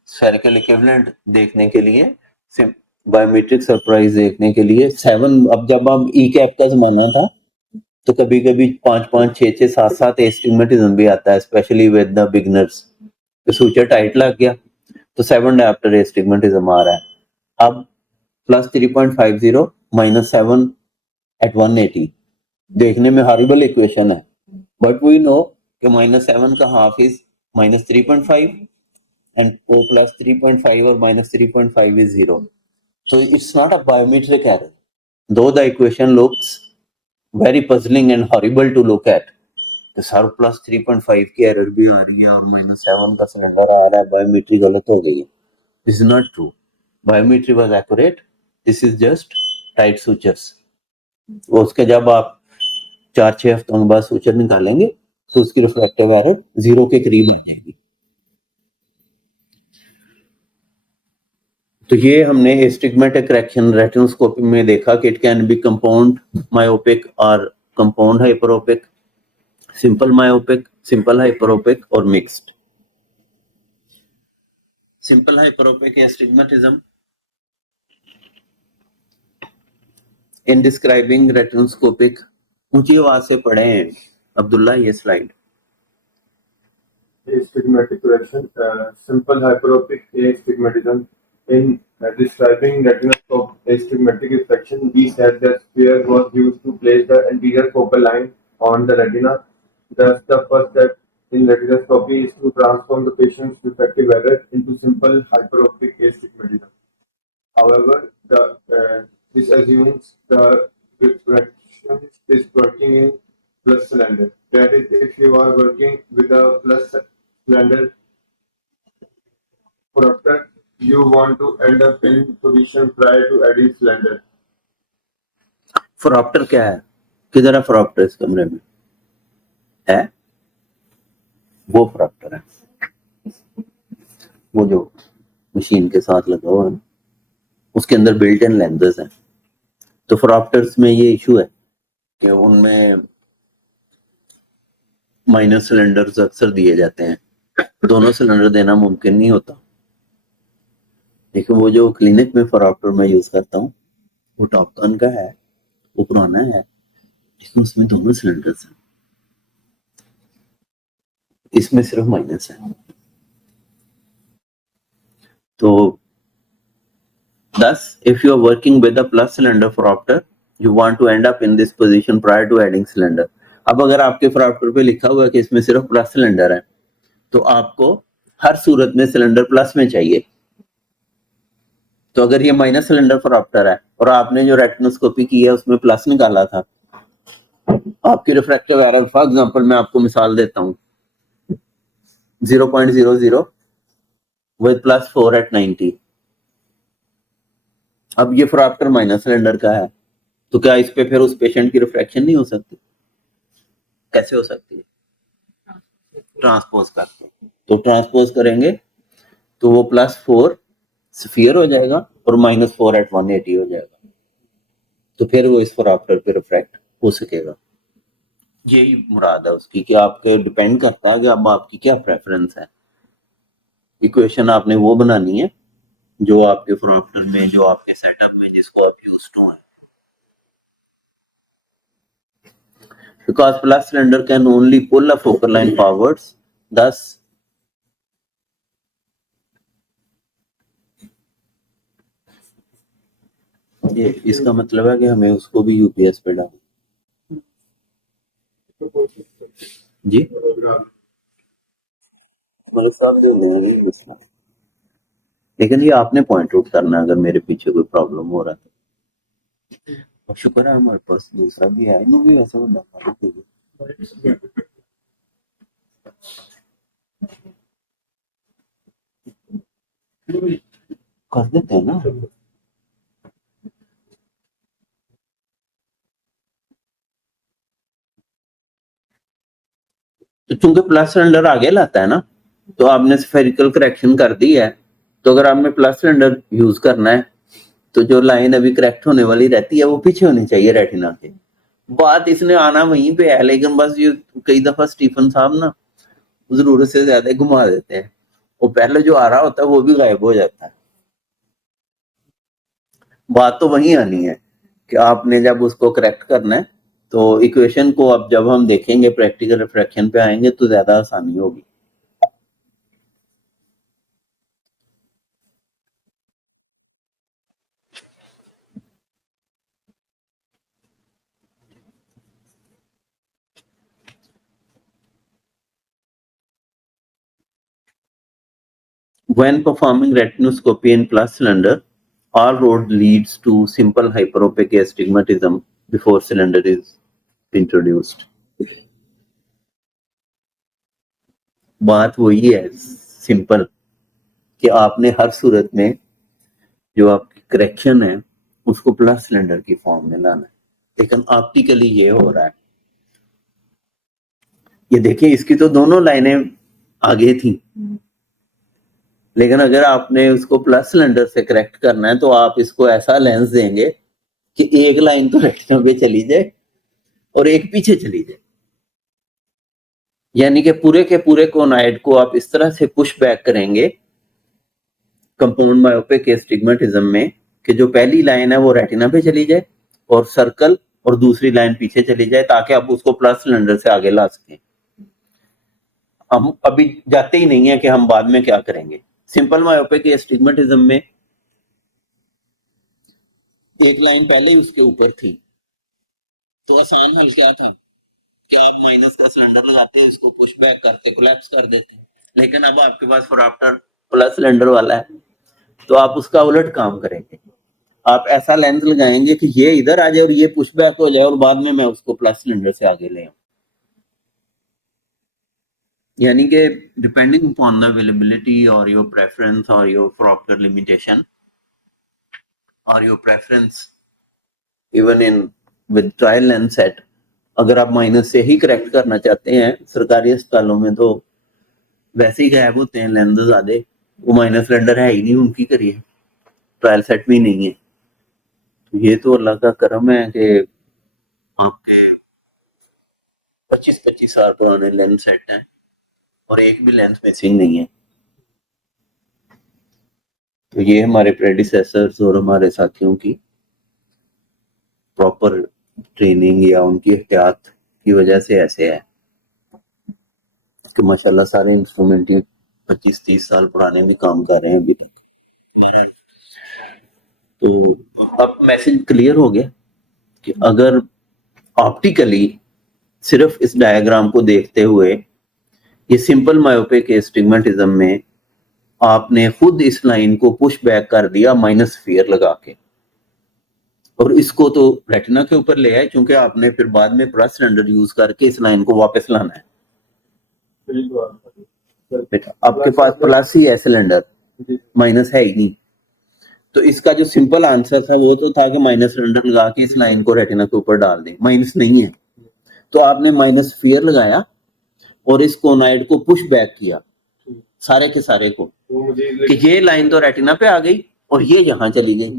स्फेरिकल इक्विवेलेंट देखने के लिए, बायोमेट्रिक सरप्राइज देखने के लिए 7, अब जब हम ई कैप का जमाना था तो कभी कभी 5-5, 6-6, 7-7 एस्टिग्मेटिज्म भी आता है, स्पेशली विद द बिगनर्स. तो सूचर टाइट लग गया तो 7 डायप्टर एस्टिग्मेटिज्म आ रहा है. अब +3.50 -7 एट 180 देखने में हॉरिबल इक्वेशन है, बट वी नो कि -7 का half is -3.5 and O +3.5 or -3.5 is 0. So it's not a biometric error, though the equation looks very puzzling and horrible to look at. तो sir +3.5 की एरर भी आ रही है और -7 का सिलेंडर आ रहा है, बायोमेट्री गलत हो गई है. This is not true. Biometry was accurate. This is just tight sutures. उसके जब आप 4-6 हफ्तों बाद सूचर निकालेंगे तो उसकी रिफ्लेक्टिव एरर 0 के करीब आ जाएगी. तो ये हमने एस्टिग्मेटिक करेक्शन रेटिनोस्कोपी में देखा कि it can be compound myopic और compound hyperopic, simple myopic, simple hyperopic और mixed. Simple hyperopic astigmatism, in describing retinoscopic, ऊंची आवाज से पढ़े हैं अब्दुल्ला ये slide. astigmatic correction. Simple hyperopic astigmatism. In describing retinoscope astigmatic refraction, we said that sphere was used to place the anterior focal line on the retina. Thus, the first step in retinoscopy is to transform the patient's refractive error into simple hyperopic astigmatism. However, this assumes the refraction is working in plus cylinder. That is, if you are working with a plus cylinder product, you want to end up in position prior to adding cylinder. फ्रॉप्टर क्या है? किधर है फ्रॉप्टर इस कमरे में? है वो फ्रॉप्टर है, वो जो मशीन के साथ लगा हुआ है, उसके अंदर बिल्ट इन लेंसेज हैं। तो फ्रॉप्टर्स में ये इशू है कि उनमें माइनर सिलेंडर्स अक्सर दिए जाते हैं, दोनों सिलेंडर देना मुमकिन नहीं होता। लेकिन वो जो क्लिनिक में फ्रॉप्टर मैं यूज करता हूँ वो टॉपकॉन का है, वो पुराना है, लेकिन उसमें दोनों सिलेंडर्स हैं, इसमें सिर्फ माइनस है। तो thus if you are working with a plus cylinder फ्रॉप्टर you want to end up in this position prior to adding cylinder। अब अगर आपके फ्रॉप्टर पे लिखा हुआ है कि इसमें सिर्फ प्लस सिलेंडर है, तो आपको हर सूरत में सिलेंडर प्लस में चाहिए। तो अगर ये माइनस सिलेंडर फ्रॉप्टर है और आपने जो रेटिनोस्कोपी की है उसमें प्लस निकाला था, आपकी रिफ्रैक्टिव एरर, फॉर एग्जांपल मैं आपको मिसाल देता हूँ, 0.00 with +4 at 90। अब ये फ्रॉप्टर माइनस सिलेंडर का है, तो क्या इस पे फिर उस पेशेंट की रिफ्रैक्शन नहीं हो सकती? कैसे हो सकती है? ट्रांसपोज करते हैं, तो ट्रांसपोज करेंगे तो वो +4 स्फीयर हो जाएगा और -4 at 180 हो जाएगा, तो फिर वो इस फ्रॉप्टर पे रिफ्रैक्ट हो सकेगा। यही मुराद है उसकी कि आपके डिपेंड करता है कि अब आपकी क्या प्रेफरेंस है। इक्वेशन आपने वो बनानी है जो आपके फ्रॉप्टर में, जो आपके सेटअप में, जिसको आप यूज्ड टू हैं। Because plus cylinder can only pull a focal line forwards, thus ये इसका मतलब है कि हमें उसको भी यूपीएस पे डालना जी। लेकिन ये आपने पॉइंट आउट करना है अगर मेरे पीछे कोई प्रॉब्लम हो रहा है तो। और शुक्र है हमारे पास दूसरा भी है, इन्हों भी वैसे वो कर देते हैं ना। तो चूंकि प्लस सिलेंडर आगे लाता है ना, तो आपने स्फेरिकल करेक्शन कर दी है, तो अगर आपने प्लस सिलेंडर यूज करना है तो जो लाइन अभी करेक्ट होने वाली रहती है वो पीछे होनी चाहिए रेटिना के। बात इसने आना वहीं पे है, लेकिन बस ये कई दफा स्टीफन साहब ना जरूरत से ज्यादा घुमा देते हैं, वो पहले जो आ रहा होता है वो भी गायब हो जाता है। बात तो वहीं आनी है कि आपने जब उसको करेक्ट करना है तो इक्वेशन को अब जब हम देखेंगे प्रैक्टिकल रिफ्रैक्शन पे आएंगे तो ज्यादा आसानी होगी। When performing retinoscopy in plus cylinder, all road leads to simple hyperopic astigmatism before cylinder is introduced। बात वही है सिंपल कि आपने हर सूरत में जो आपकी करेक्शन है उसको प्लस सिलेंडर की फॉर्म में लाना है, लेकिन ऑप्टिकली ये हो रहा है। ये देखिए इसकी तो दोनों लाइनें आगे थी, लेकिन अगर आपने उसको प्लस सिलेंडर से करेक्ट करना है तो आप इसको ऐसा लेंस देंगे कि एक लाइन तो रेटिना पे चली जाए और एक पीछे चली जाए, यानी कि पूरे के पूरे कोनाइड को आप इस तरह से पुश बैक करेंगे कंपाउंड मायोपिक एस्टिग्मेटिज्म में कि जो पहली लाइन है वो रेटिना पे चली जाए और सर्कल और दूसरी लाइन पीछे चली जाए, ताकि आप उसको प्लस सिलेंडर से आगे ला सकें। हम अभी जाते ही नहीं है कि हम बाद में क्या करेंगे। सिंपल मायोपिक एस्टिग्मेटिज्म में एक लाइन पहले ही उसके ऊपर थी, तो आसान हल क्या था कि आप माइनस का सिलेंडर लगाते हैं, इसको पुश बैक करते कोलैप्स कर देते हैं। लेकिन अब आपके पास फोराफ्टर प्लस सिलेंडर वाला है, तो आप उसका उलट काम करेंगे। आप ऐसा लेंस लगाएंगे कि ये इधर आ जाए और ये पुश बैक हो जाए और बाद में मैं उसको प्लस सिलेंडर से आगे ले आऊं। यानी कि डिपेंडिंग अपॉन द अवेलेबिलिटी और योर प्रेफरेंस और योर फोराफ्टर लिमिटेशन और your preference even in with trial lens set, अगर आप माइनस से ही करेक्ट करना चाहते हैं, सरकारी अस्पतालों में तो वैसे ही गायब होते हैं लेंसेज आधे, वो माइनस सिलेंडर है ही नहीं उनकी, करिए ट्रायल सेट भी नहीं है। तो ये तो अल्लाह का करम है कि आपके 25-25 साल पुराने लेंस सेट हैं और एक भी लेंस मिसिंग नहीं है। तो ये हमारे प्रेडिसेसर्स और हमारे साथियों की प्रॉपर ट्रेनिंग या उनकी एहतियात की वजह से ऐसे है कि माशाल्लाह सारे इंस्ट्रूमेंट 25-30 साल पुराने भी काम कर रहे हैं अभी तक। तो अब मैसेज क्लियर हो गया कि अगर ऑप्टिकली सिर्फ इस डायग्राम को देखते हुए ये सिंपल मायोपिक एस्टिग्मेटिज्म में आपने खुद इस लाइन को पुश बैक कर दिया माइनस स्फीयर लगा के, और इसको तो रेटिना के ऊपर ले आए, क्योंकि आपने फिर बाद में प्लस सिलेंडर यूज करके इस लाइन को वापस लाना है। बेटा आपके पास प्लस ही है सिलेंडर, माइनस है ही नहीं। तो इसका जो सिंपल आंसर था वो तो था कि माइनस सिलेंडर लगा के इस लाइन को रेटिना के ऊपर डाल दें, माइनस नहीं है। तो आपने माइनस स्फीयर लगाया और इस कोनाइड को पुश बैक किया सारे के सारे को, कि ये लाइन तो रेटिना पे आ गई और ये यहाँ चली गई,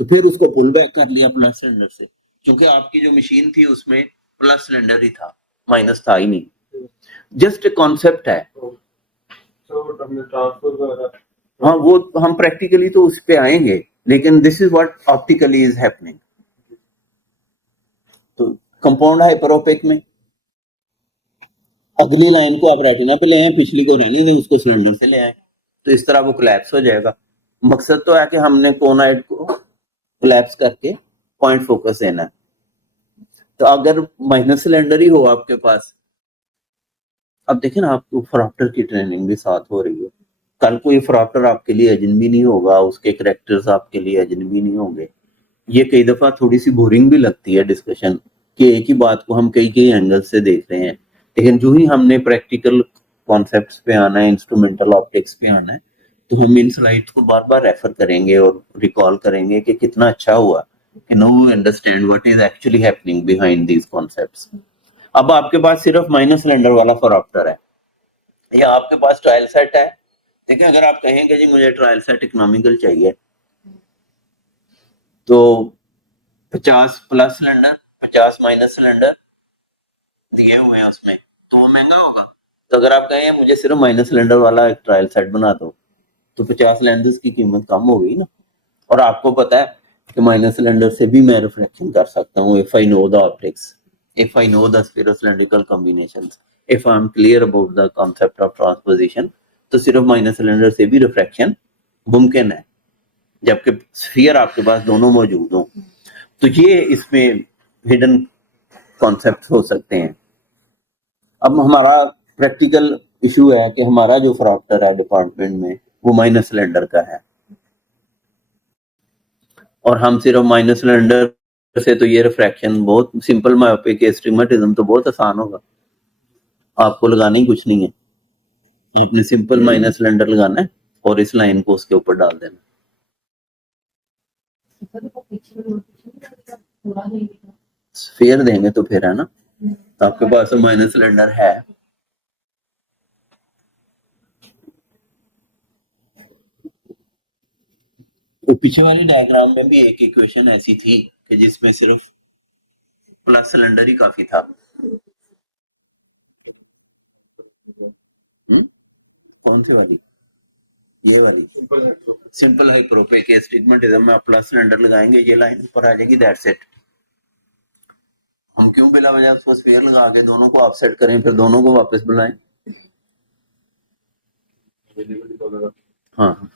तो फिर उसको पुल बैक कर लिया प्लस सिलेंडर से, क्योंकि आपकी जो मशीन थी उसमें प्लस सिलेंडर ही था, माइनस था ही नहीं। जस्ट कॉन्सेप्ट है। हाँ वो हम प्रैक्टिकली तो उस पे आएंगे, लेकिन this is what optically is happening. तो कंपाउंड हाइपरोपिक में अगली लाइन को आप रेटिना पे ले आए, पिछली को रहने दें, उसको सिलेंडर से ले आए, तो इस तरह वो कोलैप्स हो जाएगा। मकसद तो है कि हमने कोनाइड को कोलैप्स करके पॉइंट फोकस देना है। तो अगर माइनस सिलेंडर ही हो आपके पास, अब देखें ना आपको फोराफ्टर की ट्रेनिंग भी साथ हो रही है, कल को ये फोराफ्टर आपके लिए अजनबी नहीं होगा, उसके करेक्टर्स आपके लिए अजनबी नहीं होंगे। ये कई दफा थोड़ी सी बोरिंग भी लगती है डिस्कशन, कि एक ही बात को हम कई कई एंगल से देख रहे हैं, लेकिन जो ही हमने प्रैक्टिकल कॉन्सेप्ट्स पे आना है, इंस्ट्रूमेंटल ऑप्टिक्स पे आना है, तो हम इन स्लाइड्स को बार बार रेफर करेंगे और रिकॉल करेंगे कि कितना अच्छा हुआ कि now we understand what is actually happening behind these concepts. अब आपके पास सिर्फ माइनस सिलेंडर वाला फोराफ्टर है या आपके पास ट्रायल सेट है। देखिए अगर आप कहेंगे जी मुझे ट्रायल सेट इकोनॉमिकल चाहिए, तो 50 प्लस सिलेंडर 50 माइनस सिलेंडर दिए हुए हैं उसमें, तो वो महंगा होगा। तो अगर आप कहें मुझे सिर्फ माइनस सिलेंडर वाला एक ट्रायल सेट बना दो, तो 50 लेंसेज की कीमत कम हो गई ना। और आपको पता है कि माइनस सिलेंडर से भी मैं रिफ्लेक्शन कर सकता हूँ, if I know the optics, if I know the spherocylindrical combinations, if I am clear about the concept of transposition, तो सिर्फ माइनस सिलेंडर से भी रिफ्लेक्शन मुमकिन है, जबकि स्फीयर आपके पास दोनों मौजूद हों। तो ये इसमें हिडन कॉन्सेप्ट हो सकते हैं। अब हमारा प्रैक्टिकल इशू है कि हमारा जो फ्रॉक्टर है डिपार्टमेंट में वो माइनस सिलेंडर का है, और हम सिर्फ माइनस सिलेंडर से तो ये रिफ्रैक्शन बहुत सिंपल मायोपिक एस्टिग्मेटिज्म तो बहुत आसान होगा, आपको लगाना ही कुछ नहीं है, आपने सिंपल माइनस सिलेंडर लगाना है और इस लाइन को उसके ऊपर डाल देना। स्फीयर देंगे तो फिर है ना, आपके पास माइनस सिलेंडर है। तो पीछे वाली डायग्राम में भी एक इक्वेशन ऐसी थी कि जिसमें सिर्फ प्लस सिलेंडर ही काफी था। कौन सी वाली? ये वाली सिंपल हाइपरोपिक एस्टिग्मेटिज्म में आप प्लस सिलेंडर लगाएंगे, ये लाइन ऊपर आ जाएगी, दैट्स इट। हम क्यों बिना वजह उसको स्फीयर लगा के दोनों को ऑफसेट करें, फिर दोनों को वापस बुलाएं। विजिबिलिटी वगैरह। हाँ,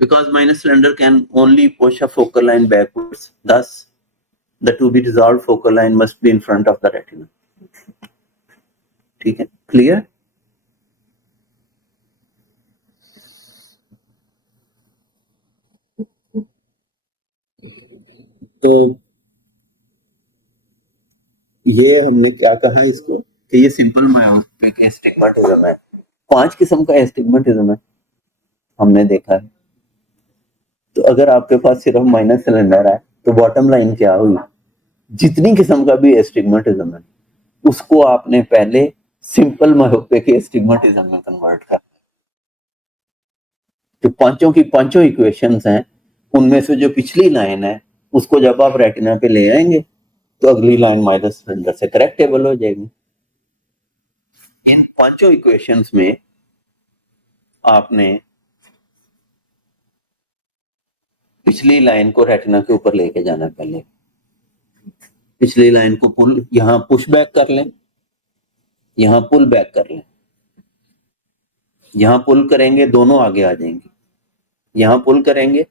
because minus cylinder can only push a focal line backwards. Thus, the to be resolved focal line must be in front of the retina. ठीक है, clear? तो ये हमने क्या कहा इसको कि ये सिंपल मायोपिक एस्टिग्मेटिज्म है। 5 किस्म का एस्टिग्मेटिज्म है हमने देखा है। तो अगर आपके पास सिर्फ माइनस सिलेंडर है तो बॉटम लाइन क्या हुई, जितनी किस्म का भी एस्टिग्मेटिज्म है उसको आपने पहले सिंपल मायोपिक एस्टिग्मेटिज्म में कन्वर्ट कर। जो पांचों की पांचों इक्वेशंस हैं उनमें से जो पिछली लाइन है उसको जब आप रेटिना पे ले आएंगे तो अगली लाइन माइनस सिलेंडर से करेक्टेबल हो जाएगी। इन पांचों इक्वेशंस में आपने पिछली लाइन को रेटिना के ऊपर लेके जाना है। पहले पिछली लाइन को पुल यहां पुश बैक कर लें, यहां पुल बैक कर लें, यहां पुल करेंगे दोनों आगे आ जाएंगे, यहां पुल करेंगे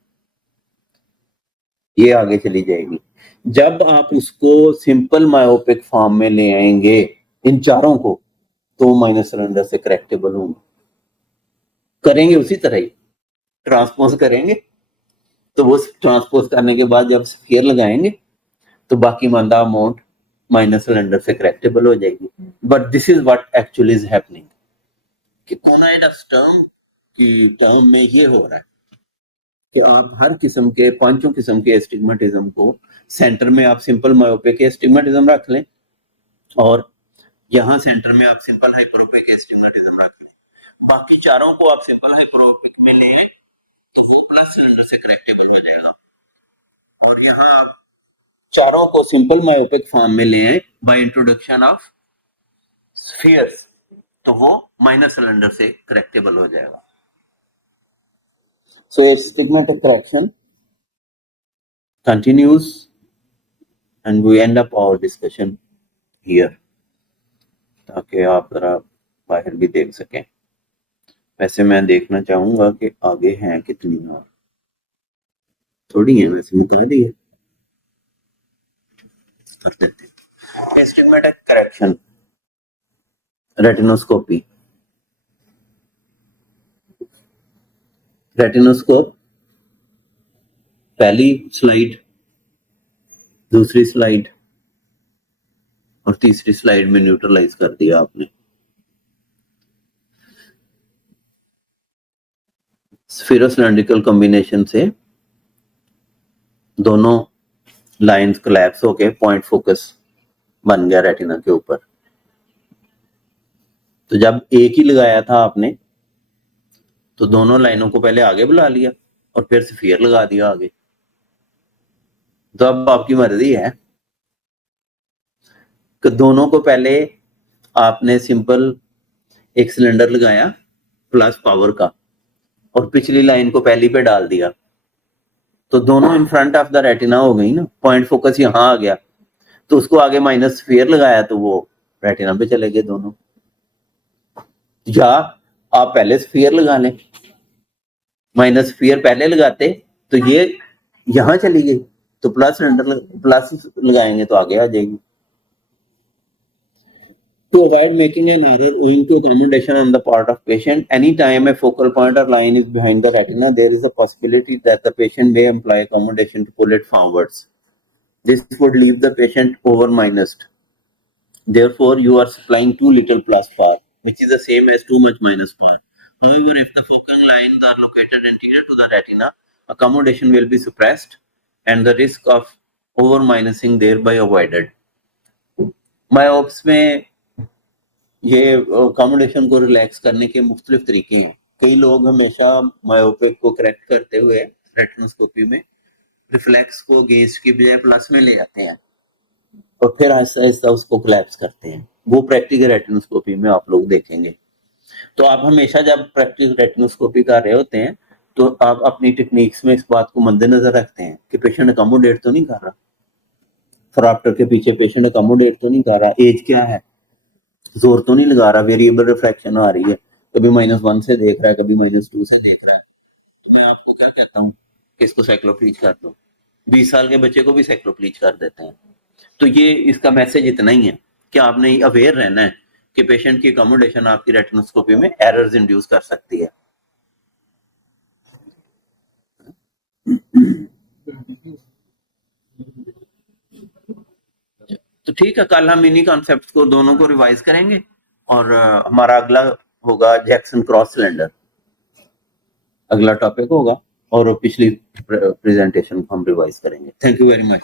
ये आगे चली जाएगी। जब आप उसको सिंपल मायोपिक फॉर्म में ले आएंगे इन चारों को तो माइनस सिलेंडर से करेक्टेबल होंगे। करेंगे उसी तरह ही ट्रांसपोज करेंगे तो वो ट्रांसपोज करने के बाद जब स्फीयर लगाएंगे तो बाकी मानदा अमाउंट माइनस सिलेंडर से करेक्टेबल हो जाएगी। But this is what actually is happening कि कोनाइडस टर्म में ये हो रहा है कि आप हर किस्म के पांचों किस्म के एस्टिग्मेटिज्म को सेंटर में आप सिंपल मायोपिक एस्टिग्मेटिज्म रख लें और यहाँ सेंटर में आप सिंपल हाइपरोपिक एस्टिग्मेटिज्म रख लें। बाकी चारों को आप सिंपल हाइपरोपिक में ले लें तो वो प्लस सिलेंडर से करेक्टेबल हो जाएगा। और यहाँ आप चारों को सिंपल मायोपिक फॉर्म में ले आए बाय इंट्रोडक्शन ऑफ स्फीयर्स तो वो माइनस सिलेंडर से करेक्टेबल हो जाएगा। So astigmatic correction continues and we end up our discussion here ताकि आप जरा बाहर भी देख सकें। वैसे मैं देखना चाहूंगा कि आगे हैं कितनी और थोड़ी हैं, वैसे बता दिए कर देते। एस्टिग्मेटिक करेक्शन रेटिनोस्कोपी। रेटिनोस्कोप पहली स्लाइड, दूसरी स्लाइड और तीसरी स्लाइड में न्यूट्रलाइज कर दिया आपने। स्फीरोसिलेंड्रिकल कॉम्बिनेशन से दोनों लाइंस कोलैप्स होके पॉइंट फोकस बन गया रेटिना के ऊपर। तो जब एक ही लगाया था आपने तो दोनों लाइनों को पहले आगे बुला लिया और फिर स्फीयर लगा दिया आगे। तो अब आपकी मर्जी है कि दोनों को पहले आपने सिंपल एक सिलेंडर लगाया प्लस पावर का और पिछली लाइन को पहली पे डाल दिया तो दोनों in front of the retina हो गई ना। पॉइंट फोकस यहां आ गया तो उसको आगे माइनस स्फीयर लगाया तो वो रेटिना पे चले गए दोनों। या आप पहले स्फीयर लगा लें, माइनस स्फीयर पहले लगाते तो ये यहां चली गई तो प्लस सिलेंडर प्लस लगाएंगे तो आगे आ जाएगी। To avoid making an error owing to accommodation on the part of patient, anytime a focal point or line is behind the retina, there is a possibility that the patient may employ accommodation to pull it forwards. This would leave the patient over minused. Therefore, you are supplying too little plus power, which is the same as too much minus power. However, if the focal lines are located anterior to the retina, accommodation will be suppressed and the risk of over minusing thereby avoided. Myopes में ये accommodation को relax करने के मुख्तलिफ तरीके हैं। कई लोग हमेशा मायोपिक को करेक्ट करते हुए रेटिनोस्कोपी में रिफ्लेक्स को अगेंस्ट की बजाय प्लस में ले जाते हैं और फिर आहिस्ता आहिस्ता उसको कोलैप्स करते हैं। वो प्रैक्टिकल रेटिनोस्कोपी में आप लोग देखेंगे। तो आप हमेशा जब प्रैक्टिकल रेटिनोस्कोपी कर रहे होते हैं तो आप अपनी टेक्निक्स में इस बात को मद्देनजर रखते हैं कि पेशेंट अकोमोडेट तो नहीं कर रहा। फ्राफ्टर के पीछे पेशेंट अकोमोडेट तो नहीं कर रहा, एज क्या है, जोर तो नहीं लगा रहा, वेरिएबल रिफ्रैक्शन आ रही है, कभी -1 से देख रहा है, कभी -2 से देख रहा है, मैं आपको क्या कहता हूँ कि इसको साइक्लोप्लीज कर दो। 20 साल के बच्चे को भी साइक्लोप्लीज कर देते हैं। तो ये इसका मैसेज इतना ही है कि आपने अवेयर रहना है कि पेशेंट की अकोमोडेशन आपकी रेटिनोस्कोपी में एरर्स इंड्यूस कर सकती है। तो ठीक है, कल हम इन्हीं कॉन्सेप्ट को दोनों को रिवाइज करेंगे और हमारा अगला होगा जैक्सन क्रॉस सिलेंडर, अगला टॉपिक होगा और पिछली प्रेजेंटेशन को हम रिवाइज करेंगे। Thank you very much.